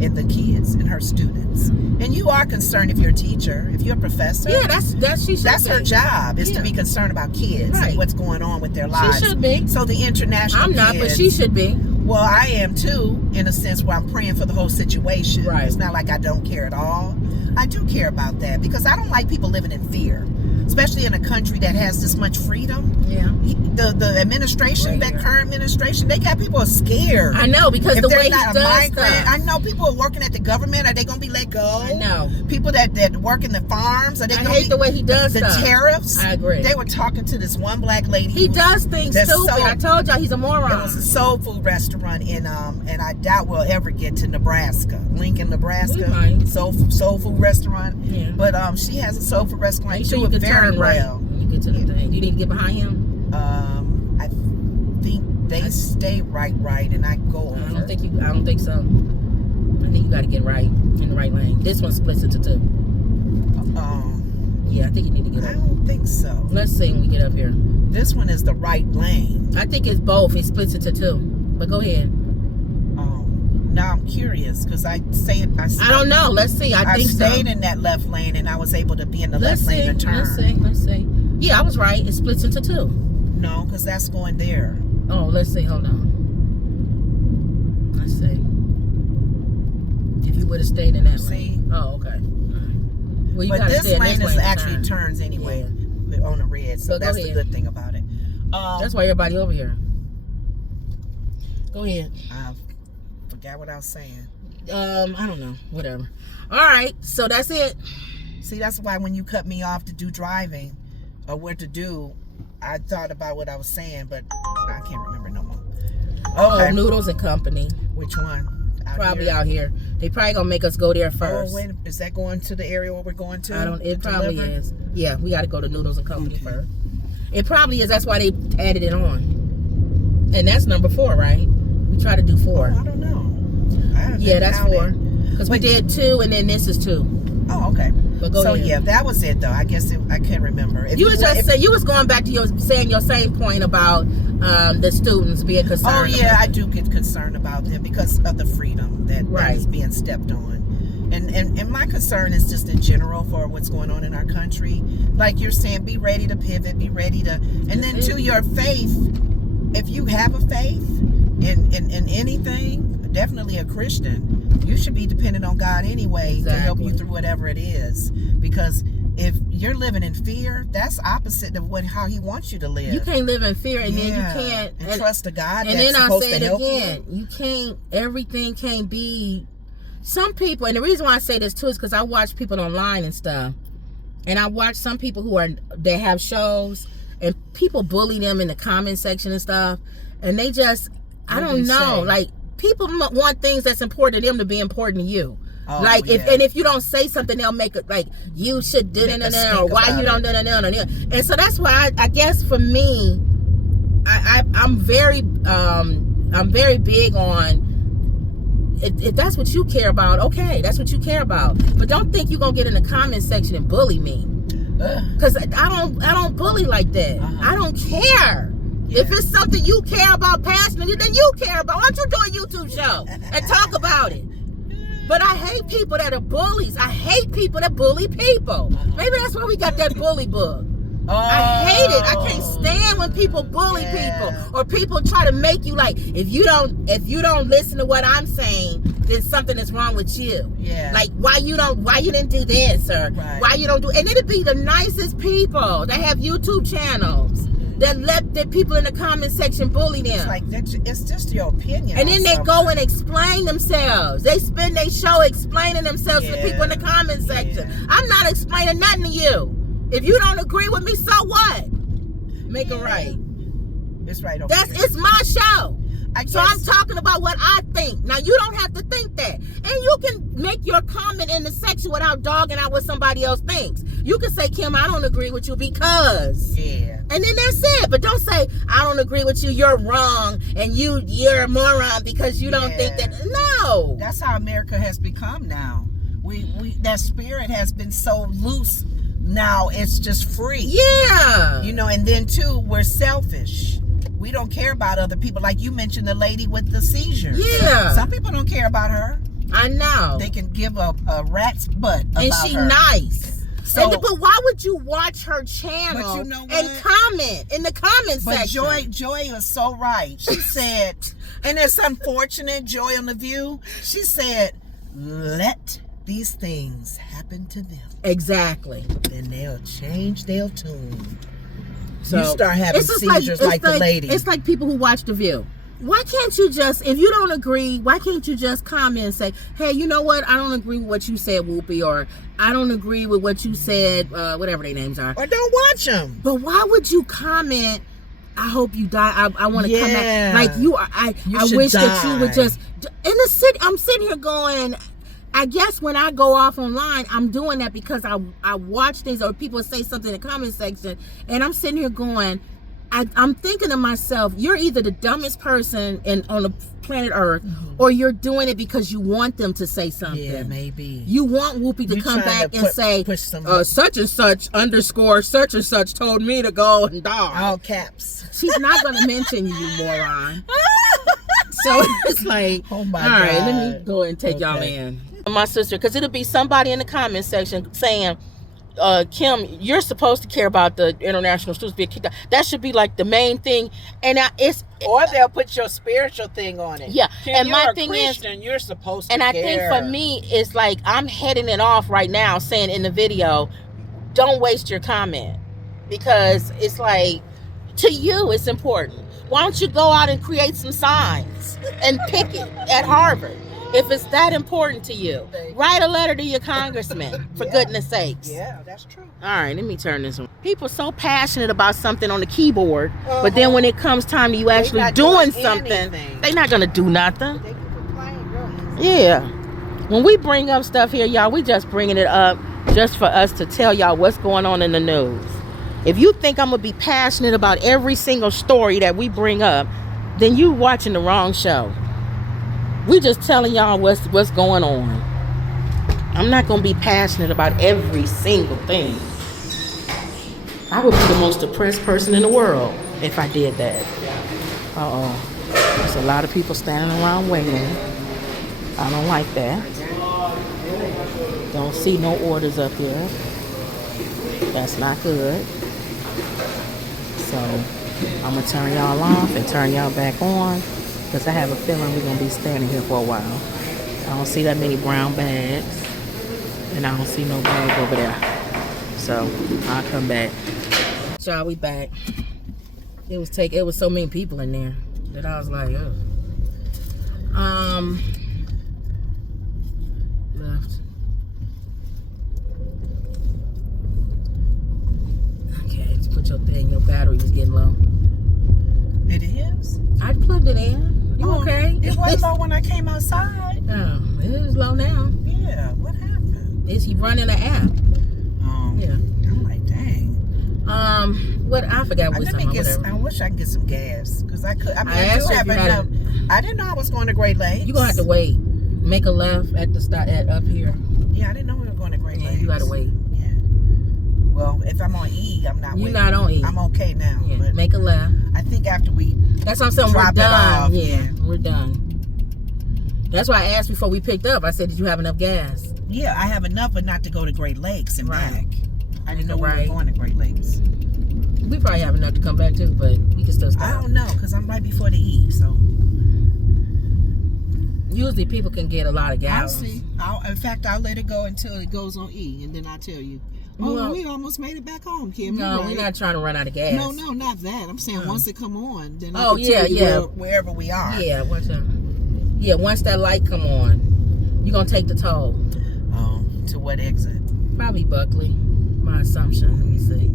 in the kids and her students. And you are concerned if you're a teacher, if you're a professor. Yeah, that's her job is to be concerned about kids and what's going on with their lives. She should be. So the international I'm not, but she should be. Well, I am too, in a sense where I'm praying for the whole situation. Right. It's not like I don't care at all. I do care about that because I don't like people living in fear, especially in a country that has this much freedom. Yeah. The administration, that current administration, they got people scared. I know, because if the they're way not he a does migrant, stuff. I know people are working at the government. Are they going to be let go? I know. People that work in the farms, are they going to be? I hate the way he does the stuff. tariffs. I agree. They were talking to this one black lady. He does things stupid. I told y'all he's a moron. It was a soul food restaurant in and I doubt we'll ever get to Nebraska, Lincoln, Nebraska. Soul food restaurant. Yeah. But she has a soul food restaurant. Make sure you can turn right when you get to the thing. Do you need to get behind him? I think they stay right, and I go over. I don't think so. I think you got to get right in the right lane. This one splits into two. Yeah, I think you need to get up. I don't think so. Let's see when we get up here. This one is the right lane. I think it's both. It splits into two. But go ahead. Now I'm curious because I don't know. Let's see. I think stayed in that left lane and I was able to be in the left lane to turn. Let's see. Yeah, I was right. It splits into two. No, because that's going there. Oh, let's see. Hold on. Let's see. If you would have stayed in that lane. Oh, okay. Well, you but this lane is actually turns anyway on the red, so that's the good thing about it. That's why everybody over here. Go ahead. I forgot what I was saying. I don't know. Whatever. All right. So that's it. See, that's why when you cut me off to do driving or what to do, I thought about what I was saying, but I can't remember no more. Okay. Oh, Noodles and Company. Which one? Probably out here. They probably gonna make us go there first. Oh, wait, is that going to the area where we're going to? It probably is. Yeah, we got to go to Noodles and Company first. It probably is. That's why they added it on. And that's number 4, right? We try to do 4. Oh, I don't know. Yeah, that's 4. Because we did 2, and then this is 2. Oh, okay. But go ahead. Yeah, that was it though. I guess I can't remember. You was going back to saying your same point about the students being concerned. Oh yeah, I do get concerned about them because of the freedom that is being stepped on. And my concern is just in general for what's going on in our country. Like you're saying, be ready to pivot, be ready to, and then to your faith. If you have a faith in anything, definitely a Christian, you should be dependent on God anyway to help you through whatever it is. Because if you're living in fear, that's opposite of how He wants you to live. You can't live in fear, and then you can't and trust a God. And that's then supposed I say to it help again. You can't. Everything can't be. Some people, and the reason why I say this too is because I watch people online and stuff, and I watch some people they have shows, and people bully them in the comment section and stuff, and they just, I don't know, like people want things that's important to them to be important to you. Oh, like if you don't say something, they'll make it like you should or why you don't and so that's why I guess for me, I'm very big on. If that's what you care about, okay, that's what you care about. But don't think you're gonna get in the comment section and bully me, because I don't bully like that. I don't care. If it's something you care about passionately, then you care about. Why don't you do a YouTube show and talk about it? But I hate people that are bullies. I hate people that bully people. Maybe that's why we got that bully book. I hate it. I can't stand when people bully people, or people try to make you like, if you don't listen to what I'm saying, then something is wrong with you. Yeah. Like why you didn't do this, or why you don't do, and it'd be the nicest people that have YouTube channels that let the people in the comment section bully them. It's like it's just your opinion. And then they go and explain themselves. They spend their show explaining themselves to the people in the comment section. I'm not explaining nothing to you. If you don't agree with me, so what? Make it right. It's right. It's my show. So I'm talking about what I think. Now you don't have to think that, and you can make your comment in the section without dogging out what somebody else thinks. You can say, Kim, I don't agree with you because. Yeah. And then that's it. But don't say, I don't agree with you, you're wrong, and you're a moron because you don't think that. No. That's how America has become now. We that spirit has been so loose. Now it's just free. Yeah. And then too, we're selfish. We don't care about other people. Like you mentioned the lady with the seizures. Yeah. Some people don't care about her. I know. They can give a rat's butt about her. And she nice. So, but why would you watch her channel and comment in the comment section? But Joy is so right. She said, and it's unfortunate, Joy on The View, she said, let these things happen to them. Exactly. Then they'll change their tune. So you start having seizures like the lady. It's like people who watch The View. Why can't you just, if you don't agree, why can't you just comment and say, hey, you know what? I don't agree with what you said, Whoopi, or I don't agree with what you said, whatever their names are. Or don't watch them. But why would you comment, I hope you die, I want to come back. Like you are, I wish that you would just, in the city, I'm sitting here going, I guess when I go off online, I'm doing that because I watch things or people say something in the comment section, and I'm sitting here going, I'm thinking to myself, you're either the dumbest person on the planet Earth, or you're doing it because you want them to say something. Yeah, maybe. You want Whoopi to come back and say, such and such _ such and such told me to go and die. All caps. She's not going to mention you, moron. So it's like, oh my all God. right, let me go and take y'all in. My sister, because it'll be somebody in the comment section saying, Kim, you're supposed to care about the international students being kicked out. That should be like the main thing. And or they'll put your spiritual thing on it. Yeah. Kim, and my thing Christian, you're supposed to and care. I think for me, it's like I'm heading it off right now, saying in the video, don't waste your comment, because it's like, to you, it's important. Why don't you go out and create some signs and picket at Harvard? If it's that important to you, write a letter to your congressman, for goodness sakes. Yeah, that's true. All right, let me turn this on. People so passionate about something on the keyboard, but then when it comes time to you actually doing something, they're not going to do nothing. They can complain real easy. Yeah. When we bring up stuff here, y'all, we just bringing it up just for us to tell y'all what's going on in the news. If you think I'm going to be passionate about every single story that we bring up, then you watching the wrong show. We just telling y'all what's going on. I'm not going to be passionate about every single thing. I would be the most depressed person in the world if I did that. There's a lot of people standing around waiting. I don't like that. Don't see no orders up here. That's not good. So I'm going to turn y'all off and turn y'all back on, because I have a feeling we're going to be standing here for a while. I don't see that many brown bags. And I don't see no bag over there. So I'll come back. Y'all, we back. It was so many people in there that I was like, oh. Left. Okay, just put your thing. Your battery was getting low. It is? I plugged it in. You okay? It was low when I came outside. Oh, it is low now. Yeah, what happened? Is he running an app? Oh. Yeah. I'm like, dang. What I forgot what I wish I could get some gas because I could. I mean, I do have enough. I didn't know I was going to Great Lakes. You're gonna have to wait. Make a left at the stop at up here. Yeah, I didn't know we were going to Great Lakes. You gotta wait. Yeah. Well, if I'm on E, I'm not. You're not on E. I'm okay now. Yeah. But Make a left. I think after we. That's what I'm saying. We're done. Yeah, we're done. That's why I asked before we picked up. I said, did you have enough gas? Yeah, I have enough, but not to go to Great Lakes and back. I didn't know we were going to Great Lakes. We probably have enough to come back to, but we can still stop. I don't know, because I'm right before the E, so. Usually people can get a lot of gallons. I'll see. In fact, I'll let it go until it goes on E, and then I'll tell you. Oh, we almost made it back home, Kim. No, we're not trying to run out of gas. No, not that. I'm saying once it come on, then I can tell you wherever we are. Yeah, once that light come on, you're going to take the toll. Oh, to what exit? Probably Buckley, my assumption. Let me see.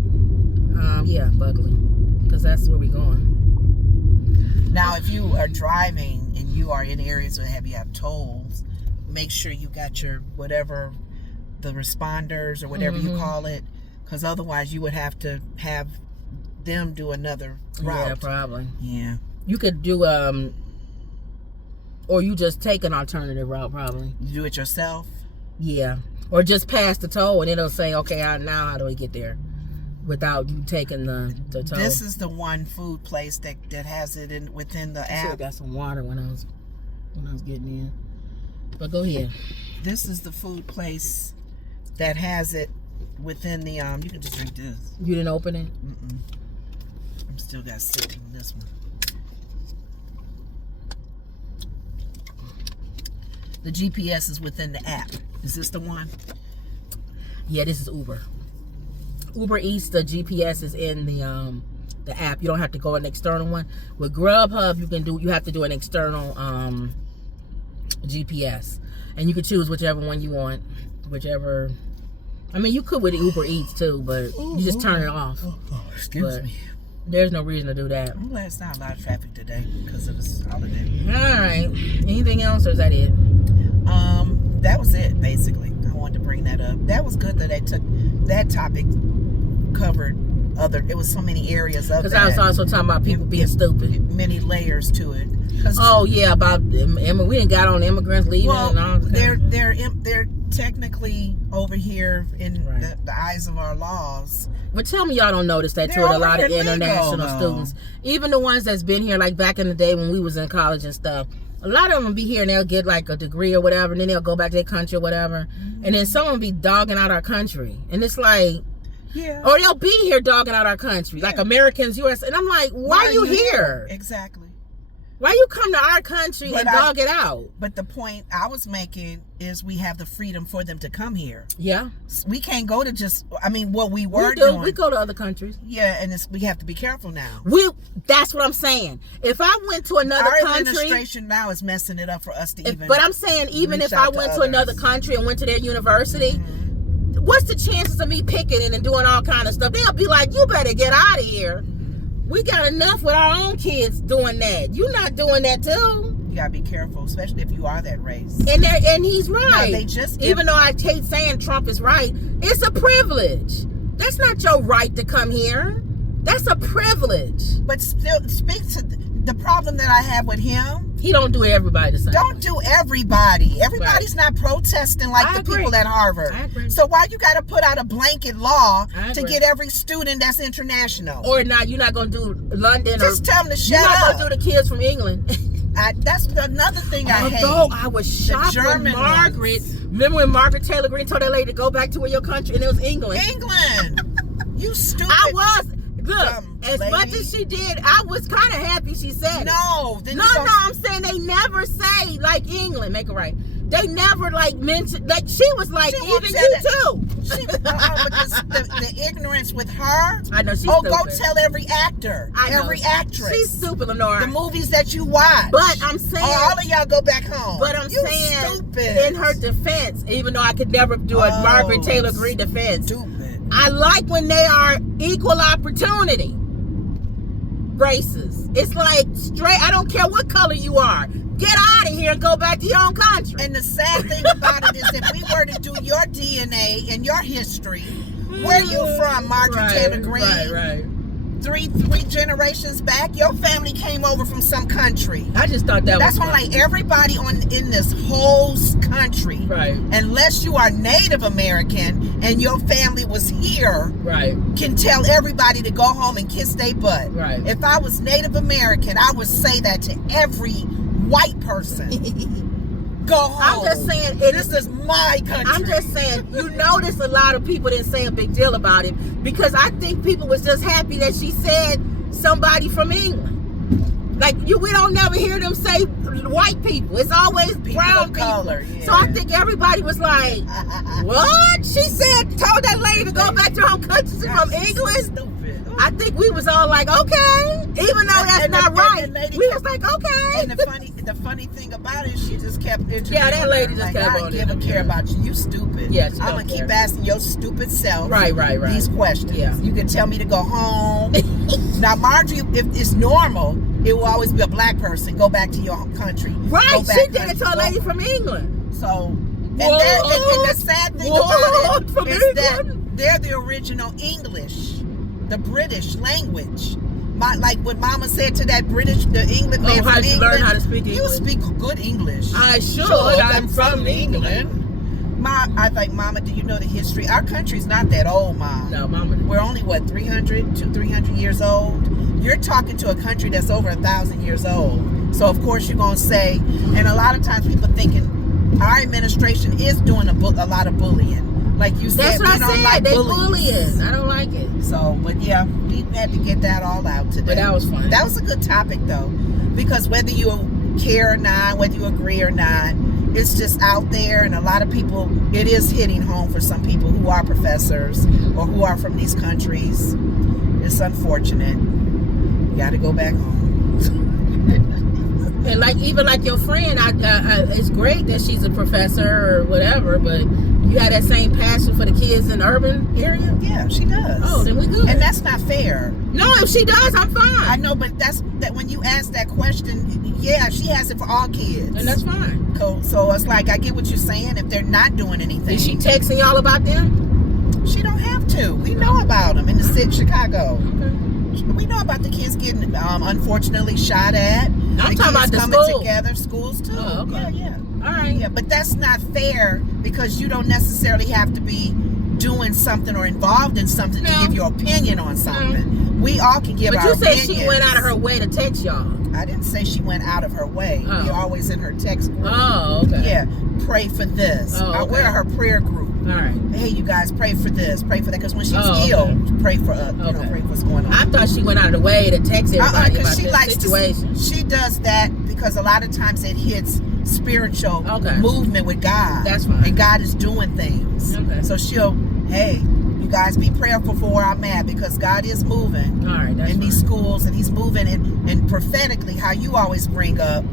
Yeah, Buckley, because that's where we're going. Now, if you are driving and you are in areas where you have tolls, make sure you got your whatever, the responders or whatever you call it, because otherwise you would have to have them do another route. Yeah, probably. Yeah. You could do or you just take an alternative route, probably. You do it yourself? Yeah. Or just pass the toll and it'll say, okay, now how do we get there? Without you taking the toll. This is the one food place that has it within the app. I got some water when I was getting in. But go ahead. This is the food place that has it within the you can just drink this. You didn't open it? Mm-mm. I'm still got sipping this one. The GPS is within the app. Is this the one? Yeah, this is Uber. Uber Eats, the GPS is in the app. You don't have to go an external one. With Grubhub, you have to do an external GPS, and you can choose whichever one you want. Whichever. I mean, you could with Uber Eats too, but you just turn it off. Excuse me. There's no reason to do that. I'm glad it's not a lot of traffic today because of this holiday. All right. Anything else, or is that it? That was it, basically. I wanted to bring that up. That was good that they took that topic, covered it was so many areas of that. Because I was also talking about people being stupid. Many layers to it. Oh yeah, about we didn't got on immigrants leaving and all. They're technically over here in the eyes of our laws. But tell me y'all don't notice that too with a lot of international students. Even the ones that's been here, like back in the day when we was in college and stuff. A lot of them will be here and they'll get like a degree or whatever, and then they'll go back to their country or whatever. And then some will be dogging out our country. And it's like, or they'll be here dogging out our country, like Americans, US. And I'm like, why are you here? Exactly. Why you come to our country and dog it out? But the point I was making is we have the freedom for them to come here. Yeah. We can't go to what we were doing. We go to other countries. Yeah, and we have to be careful now. That's what I'm saying. If I went to another country. Our administration now is messing it up for us to even. But I'm saying even if I went to another country and went to their university, what's the chances of me picketing and doing all kind of stuff? They'll be like, you better get out of here. We got enough with our own kids doing that. You're not doing that too. You gotta be careful, especially if you are that race. And he's right. No, even though I hate saying Trump is right, it's a privilege. That's not your right to come here. That's a privilege. But still, speak to the problem that I have with him. He don't do everybody the same. Don't do everybody. Everybody's not protesting like the people at Harvard. I agree. So why you got to put out a blanket law to get every student that's international? Or not, you're not going to do London. Just tell them to shut up. You're not going to do the kids from England. That's another thing I hate. Although I was shocked when Margaret, remember when Margaret Taylor Greene told that lady to go back to your country, and it was England. England. You stupid. I was. Look, as much as she did, I was kind of happy she said no. No, I'm saying they never say, like England, make it right. they never like mentioned. Like she was like, She won't even tell you that. too. She, because the ignorance with her. I know she's go stupid. tell every actor, every actress. She's stupid, Lenora. The movies that you watch. But I'm saying, all of y'all go back home. But I'm you saying, stupid. in her defense, even though I could never do a Margaret Taylor Greene defense, stupid. I like when they are equal opportunity races. It's like straight. I don't care what color you are. Get out of here and go back to your own country. And the sad thing about it is, if we were to do your DNA and your history, where you from, Margaret Taylor Greene? Right. Three generations back, your family came over from some country. I just thought that's why, like, everybody in this whole country, right? Unless you are Native American and your family was here, right? Can tell everybody to go home and kiss their butt, right? If I was Native American, I would say that to every white person. Go home. I'm just saying, this is my country. I'm just saying, you notice a lot of people didn't say a big deal about it because I think people was just happy that she said somebody from England. Like we don't never hear them say white people. It's always people brown of people. Color, yeah. So I think everybody was like, "What?" She told that lady to go back to her home country. She's from England. Stupid. I think we was all like, okay, even though that's not right. We was like, okay. And the funny thing about it, she just kept interviewing. Yeah, that lady just like, kept I on give a care about you. You stupid. Yeah, I'm gonna keep asking your stupid self. Right. These questions. Yeah. You can tell me to go home. Now, Marjorie, if it's normal, it will always be a black person. Go back to your country. Right. She did it to a lady from England. So, and the sad thing about it is that they're the original English. The British language. Like what Mama said to that the England man from England. Learn how to speak English? You speak good English. I should. I'm from England. I think, Mama, do you know the history? Our country's not that old, Mom. No, Mama. We're only, 300 years old? You're talking to a country that's over 1,000 years old. So, of course, you're going to say, and a lot of times people thinking our administration is doing a lot of bullying. Like you said, that's what we don't I said. like They bullies. bullying. I don't like it. So, but yeah, we had to get that all out today. But that was fun. That was a good topic, though, because whether you care or not, whether you agree or not, it's just out there, and a lot of people, it is hitting home for some people who are professors or who are from these countries. It's unfortunate. You got to go back home. And even like your friend, it's great that she's a professor or whatever, but you have that same passion for the kids in the urban area? Yeah, she does. Oh, then we good. And that's not fair. No, if she does, I'm fine. I know, but that when you ask that question, yeah, she has it for all kids. And that's fine. So it's like, I get what you're saying. If they're not doing anything. Is she texting y'all about them? She don't have to. We know about them in the city, Chicago. Okay. We know about the kids getting, unfortunately, shot at. I'm talking about the coming school. Together, schools too. Oh, okay. Yeah. All right. Yeah, but that's not fair because you don't necessarily have to be doing something or involved in something to give your opinion on something. We all can give our opinions. But you said she went out of her way to text y'all. I didn't say she went out of her way. We're always in her text group. Oh, okay. Yeah, pray for this. Oh, okay. We're her prayer group. All right. Hey, you guys, pray for this, pray for that. Because when she's ill, pray for us. Pray for what's going on. I thought she went out of the way to text everybody about this situation. She does that because a lot of times it hits spiritual movement with God. That's fine. And God is doing things. Okay. So hey, you guys be prayerful for where I'm at because God is moving. All right, that's in these schools, and He's moving and prophetically, how you always bring up,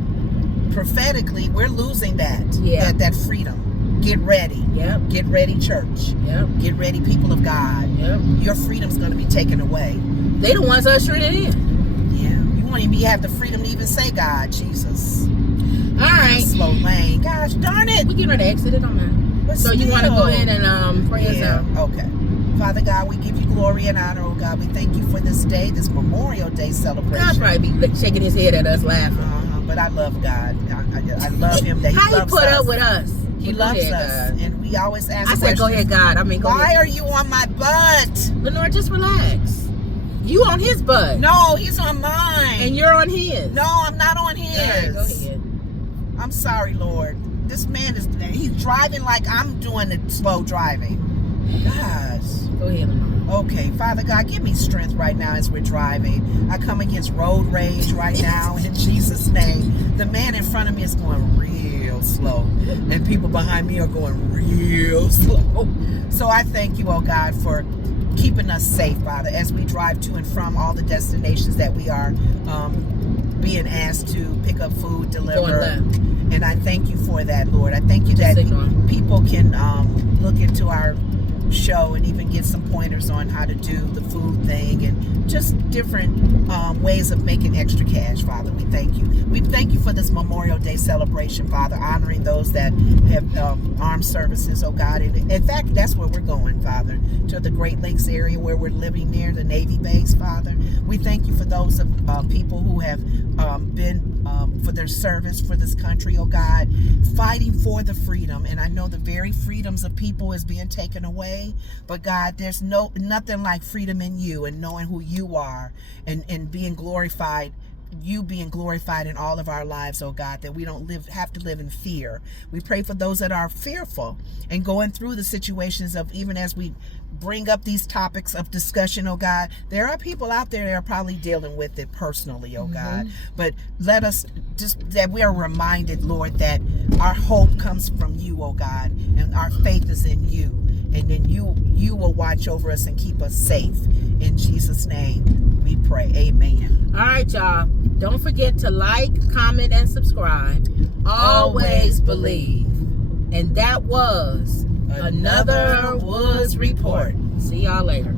prophetically, we're losing that. Yeah. That freedom. Get ready. Yep. Get ready, church. Yep. Get ready, people of God. Yep. Your freedom's going to be taken away. They the ones ushering it in. Yeah. You won't even have the freedom to even say God, Jesus. All right. Slow lane. Gosh darn it. We getting ready to exit it on that. But so you want to go ahead and pray us out? Okay. Father God, we give you glory and honor, oh God. We thank you for this day, this Memorial Day celebration. God probably be shaking his head at us laughing. But I love God. I love Him that He loves us. How He put up with us? He loves us. God. And we always ask I said, go ahead, God. I mean, go why ahead. are you on my butt? Lenore, just relax. You on his butt. No, he's on mine. And you're on his. No, I'm not on his. Right, go ahead. I'm sorry, Lord. This man he's driving like I'm doing the slow driving. Gosh. Go ahead, Lenore. Okay, Father God, give me strength right now as we're driving. I come against road rage right now in Jesus' name. The man in front of me is going real slow, and people behind me are going real slow. So I thank you, oh God, for keeping us safe, Father, as we drive to and from all the destinations that we are being asked to pick up food, deliver. And I thank you for that, Lord. I thank you that people can look into our show and even get some pointers on how to do the food thing and just different ways of making extra cash, Father. We thank you. We thank you for this Memorial Day celebration, Father, honoring those that have armed services, oh God. And in fact, that's where we're going, Father, to the Great Lakes area where we're living near the Navy base, Father. We thank you for those people who have been for their service for this country, oh God, fighting for the freedom. And I know the very freedoms of people is being taken away, but God, there's nothing like freedom in you and knowing who you are and being glorified, you being glorified in all of our lives, oh God, that we don't have to live in fear. We pray for those that are fearful and going through the situations of, even as we bring up these topics of discussion, oh God, there are people out there that are probably dealing with it personally, oh God. But let us just, that we are reminded, Lord, that our hope comes from you, oh God, and our faith is in you. And then you will watch over us and keep us safe. In Jesus' name we pray. Amen. All right, y'all. Don't forget to like, comment, and subscribe. Always believe. And that was another Woods Report. See y'all later.